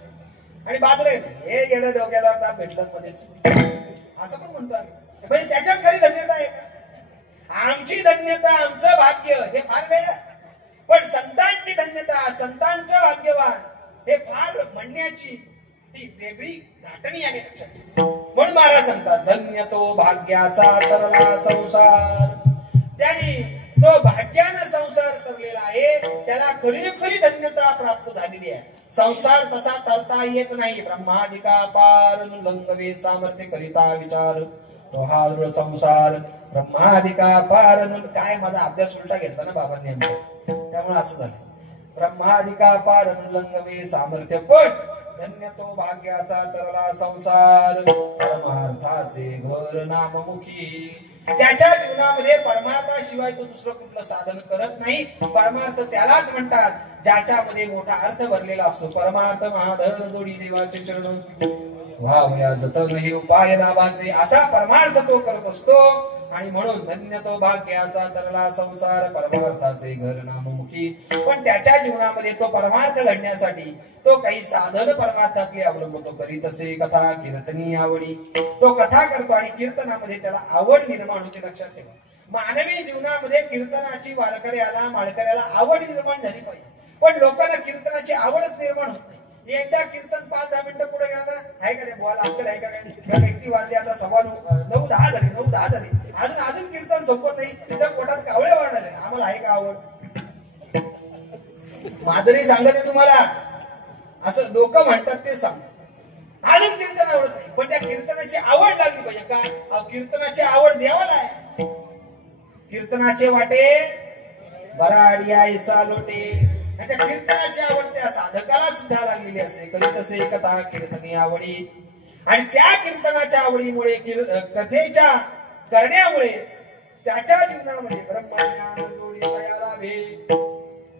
आणि बाजूला हे येणं डोक्याला ताप भेटलं मध्येच असं पण म्हणतो आम्ही, म्हणजे त्याच्यात खरी धन्यता आहे का? आमची धन्यता आमचं भाग्य हे फार वेगळं, पण संतांची धन्यता संतांचं भाग्यवान हे फार म्हणण्याची ती वेगळी घाटणी आहे। म्हणून महाराज सांगतात धन्य तो भाग्याचा तरला संसार। त्याने तो भाग्यानं संसार तरलेला आहे त्याला खरी खरी धन्यता प्राप्त झालेली आहे। संसार तसा तरता येत नाही। ब्रह्मादिका पार लंगवे सामर्थ्य करिता विचार तो हा दृढ संसार। ब्रह्मादिका पार काय माझा अभ्यास उलटा घेतला ना बाबांनी आमच्या, त्यामुळे असं झालं। ब्रह्मादिका पार लंगवे सामर्थ्य पण धन्य तो भाग्याचा तरला संसार। परमार्थाचे घर नाममुखी त्याच्या जीवनामध्ये परमार्थाशिवाय तो दुसरं कुठलं साधन करत नाही। परमार्थ त्यालाच म्हणतात ज्याच्यामध्ये मोठा अर्थ भरलेला असतो। परमार्थ महाधर जोडी देवाचे चरण व्हावया जतन हे उपाय लाभाचे असा परमार्थ तो करत असतो। आणि म्हणून धन्य तो भाग्याचा तरला संसार परमार्थाचे घर नाममुखी। पण त्याच्या जीवनामध्ये तो परमार्थ घडण्यासाठी तो काही साधन परमार्थातले अवलंबतो। करीत असे कथा कीर्तनी आवडी तो कथा करतो आणि कीर्तनामध्ये त्याला आवड निर्माण होते। लक्षात ठेवा मानवी जीवनामध्ये कीर्तनाची वारकऱ्याला माळकऱ्याला आवड निर्माण झाली पाहिजे, पण लोकांना कीर्तनाची आवडच निर्माण होत नाही। एकदा कीर्तन 5-10 मिनिटं पुढे गेला आहे का रे बोला अक्कल आहे का काय? व्यक्ती वाजले आता 9:10 झाले 9:10 झाले अजून कीर्तन संपत नाही, तिथं पोटात कावळे वाढले। आम्हाला आहे का आवड? माधुरी सांगते तुम्हाला असं लोक म्हणतात ते सांग अजून कीर्तन आवडत नाही, पण त्या कीर्तनाची आवड लागली पाहिजे का? कीर्तनाची आवड देवाला आहे। कीर्तनाचे वाटे बराडी ऐसा लोटे त्या कीर्तनाची आवड त्या साधकाला सुद्धा लागलेली असते। कधी तसे कथा कीर्तनी आवडी आणि त्या कीर्तनाच्या आवडीमुळे कथेच्या करण्यामुळे त्याच्या जीवनामध्ये ब्रह्मज्ञान जोडी तयार व्हे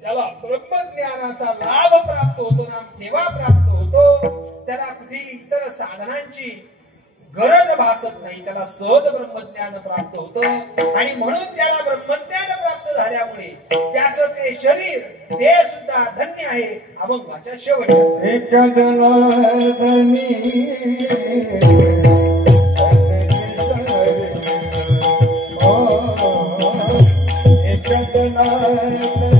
त्याला ब्रह्मज्ञानाचा लाभ प्राप्त होतो ना तेव्हा प्राप्त होतो। त्याला कुठे इतर साधनांची गरज भासत नाही, त्याला सहज ब्रह्मज्ञान प्राप्त होतं। आणि म्हणून त्याला ब्रह्मज्ञान प्राप्त झाल्यामुळे त्याचं ते शरीर ते सुद्धा धन्य आहे। अभंगाच्या शेवटच्या एक जनार्दनी एक जनार्दनी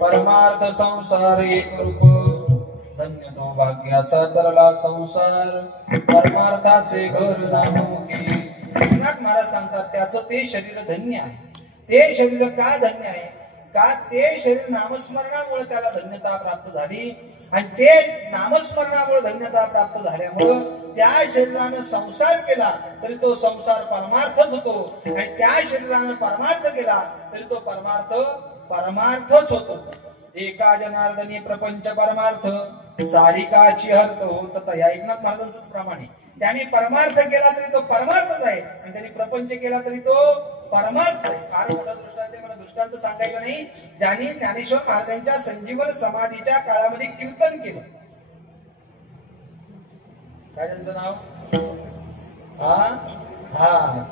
परमार्थ संसार एक रूप धन्य तो भाग्याचा तरला संसार परमार्थाचे घर नामुकी. एकनाथ महाराज सांगतात त्याचं ते शरीर धन्य आहे. ते शरीर का धन्य आहे? का ते शरीर नामस्मरणामुळे त्याला धन्यता प्राप्त झाली आणि ते नामस्मरणामुळे धन्यता प्राप्त झाल्यामुळं त्या शरीरानं संसार केला तरी तो संसार परमार्थच होतो आणि त्या शरीरानं परमार्थ केला तरी तो परमार्थ परमार्थच होतो. एका जनार्दनी प्रपंच परमार्थ सारिकाची हर्त होत तया. एकनाथ महाराजांचं प्रमाणे त्यांनी परमार्थ केला तरी तो परमार्थच आहे आणि त्यांनी प्रपंच केला तरी तो परमार्थ आहे. फार मोठा दृष्टांत मला दृष्टांत सांगायचं नाही. ज्यांनी ज्ञानेश्वर महाराजांच्या संजीवन समाधीच्या काळामध्ये कीर्तन केलं. काय त्यांचं नाव?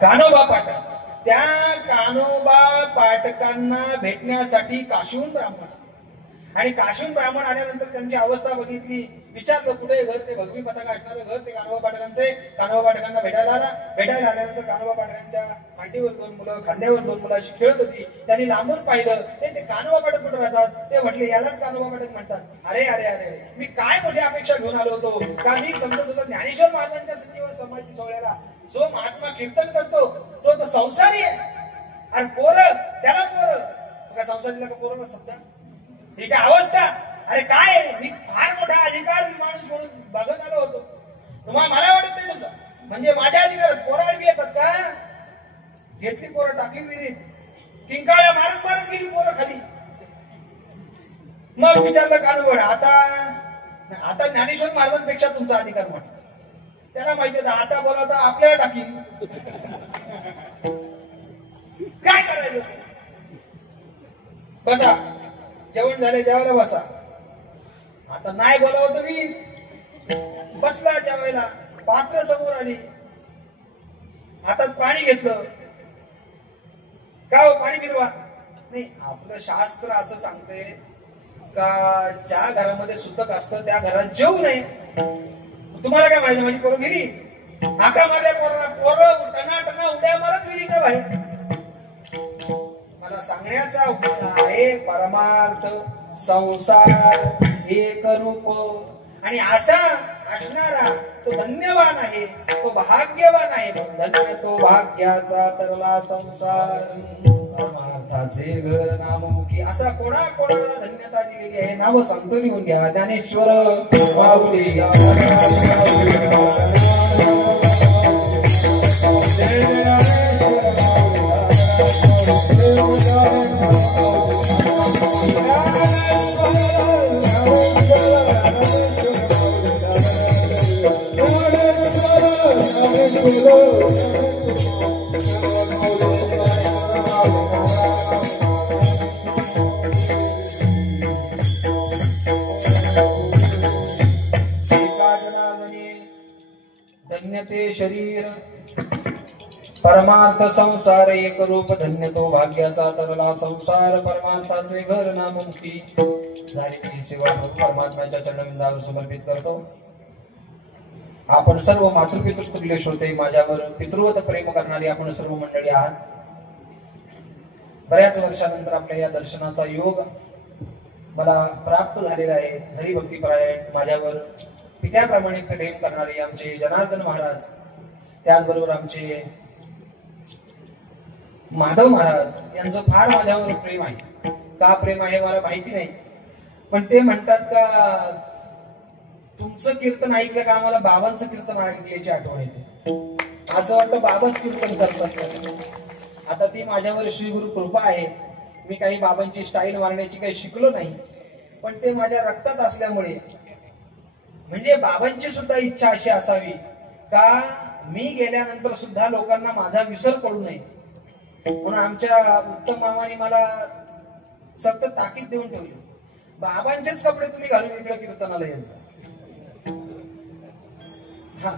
कान्होबा पाटक. त्या कान्होबा पाटकांना भेटण्यासाठी काशीहून ब्राह्मण आणि काशीहून ब्राह्मण आल्यानंतर त्यांची अवस्था बघितली. विचारलं कुठे घर, ते भगवी पताका असणारं घर, ते कान्होबा पाटलांचे. कान्होबा पाटलांना भेटायला आल्यानंतर कान्होबा पाटलांच्या मांडीवर 2 मुलं, खांद्यावर 2 मुलं अशी खेळत होती. त्यांनी लांबून पाहिलं, ते कान्होबा पाटक कुठे राहतात. ते म्हटले यालाच कान्होबा पाटक म्हणतात. अरे अरे अरे, मी काय मोठी अपेक्षा घेऊन आलो होतो का, मी समजत होतो ज्ञानेश्वर महाराजांच्या संजीवन समाधी सोहळ्याला जो महात्मा कीर्तन करतो तो तर संसारी आहे, आणि पोरं त्याला पोरं संसारीला का पोरं नसतात का? ही काय अवस्था. अरे काय, मी फार मोठा अधिकार माणूस म्हणून बघत आलो होतो. तुम्हाला मला वाटत नाही तुमचं, म्हणजे माझ्या अधिकारात पोरं अडवी येतात का? घेतली पोरं, टाकली विहिरीत, किंकाळ्या मारत मारत गेली पोरं खाली. मग विचारलं कानवड, आता ज्ञानेश्वर महाराजांपेक्षा तुमचा अधिकार मोठा. त्याला माहिती होतं आता बोलावता आपल्याला टाकील, काय करायचं. बसा, जेवण झाले, जेवायला बसा. आता नाही बोलावं तर मी बसला जेवायला. पात्र समोर आली, हातात पाणी घेतलं. का हो, पाणी फिरवा. नाही, आपलं शास्त्र असं सांगते का ज्या घरामध्ये सुतक असतं त्या घरात जेवू नये. तुम्हाला काय माहिती, माझी पोरं गेली, हाका मारल्या पोरं टना टना उड्या मारत विहिरीच्या बाहेर. मला सांगण्याचा उद्देश आहे परमार्थ संसार एक रूप, आणि असा असणारा तो धन्यवान आहे, तो भाग्यवान आहे. धन्य तो भाग्याचा तरला संसार, परमार्थाचे घर नाममुखी. असा कोणाला धन्यता दिलेली आहे. नाव सांगतो, लिहून घ्या. ज्ञानेश्वर माऊली. धन्य ते शरीर, परमार्थ संसार एक रूप. धन्य तो भाग्याचा तरला संसार, परमार्थाचे घर नाममुखी. झालेली सेवा परमात्म्याच्या चरणविंदावर समर्पित करतो. आपण सर्व मातृपितृतुल्य श्रोते, माझ्यावर पितृवत प्रेम करणारी आपण सर्व मंडळी आहात. बऱ्याच वर्षानंतर आपल्या या दर्शनाचा योग मला प्राप्त झालेला आहे. हरिभक्तीपरायण, माझ्यावर पित्याप्रमाणे प्रेम करणारे आमचे जनार्दन महाराज, त्याचबरोबर आमचे माधव महाराज यांचं फार माझ्यावर प्रेम आहे. का प्रेम आहे मला माहिती नाही, पण ते म्हणतात का तुमचं कीर्तन ऐकलं का आम्हाला बाबांचं कीर्तन ऐकल्याची आठवण येते. असं वाटतं बाबाच कीर्तन करतात. आता ती माझ्यावर श्री गुरु कृपा आहे. मी काही बाबांची स्टाईल मारण्याची काही शिकलो नाही, पण ते माझ्या रक्तात असल्यामुळे, म्हणजे बाबांची सुद्धा इच्छा अशी असावी का मी गेल्यानंतर सुद्धा लोकांना माझा विसर पडू नये, म्हणून आमच्या उत्तम मामाने मला सतत ताकीद देऊन ठेवली. बाबांचेच कपडे तुम्ही घालून इकडे कीर्तनाला यायचं. हा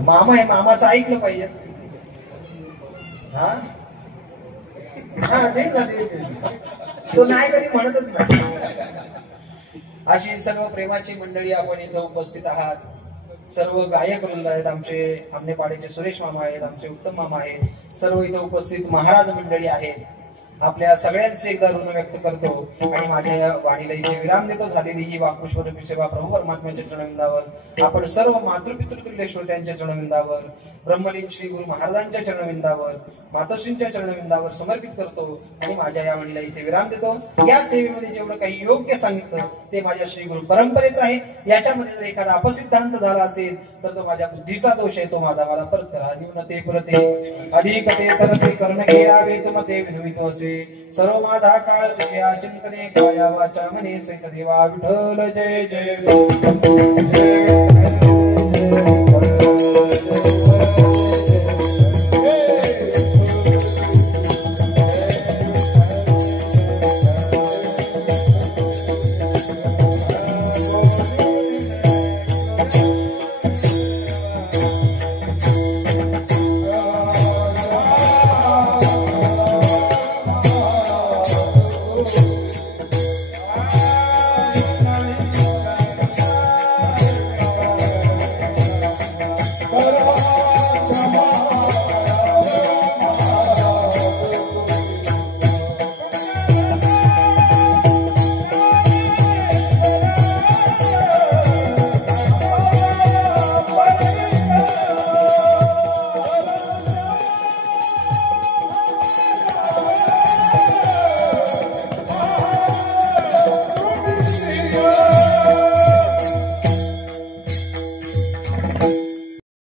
मामा आहे, मामाचं ऐकलं पाहिजे. हा हा नाही, तो नाही कधी म्हणतच नाही. अशी सर्व प्रेमाची मंडळी आपण इथं उपस्थित आहात. सर्व गायक वृंद आहेत. आमचे आमनेपाडीचे सुरेश मामा आहेत, आमचे उत्तम मामा आहेत. सर्व इथं उपस्थित महाराज मंडळी आहेत. आपल्या सगळ्यांचे एकदा ऋण व्यक्त करतो आणि माझ्या या वाणीला इथे विराम देतो. झालेली ही वाक्पुष्परूपी सेवा प्रभू परमात्म्याच्या चरणविंदावर, आपण सर्व मातृपितृतुल्य श्रोत्यांच्या चरणविंदावर, ब्रह्मलीन श्री गुरु महाराजांच्या चरणविंदावर, मातोश्रींच्या चरणविंदावर समर्पित करतो आणि माझ्या या वाणीला इथे विराम देतो. या सेवेमध्ये जेवढं काही योग्य सांगितलं ते माझ्या श्री गुरु परंपरेच आहे. याच्यामध्ये जर एखादा अपसिद्धांत झाला असेल तर तो माझ्या बुद्धीचा दोष आहे, तो माझा मला परत करा. न्यूनते पुरते अधिकते सरते कर्णके यावे तुमते विनुवितो असे. सर्व माझा काळ तुझ्या चिंतने काया वाचा मने सहित देवा विठ्ठल. जय जय जय.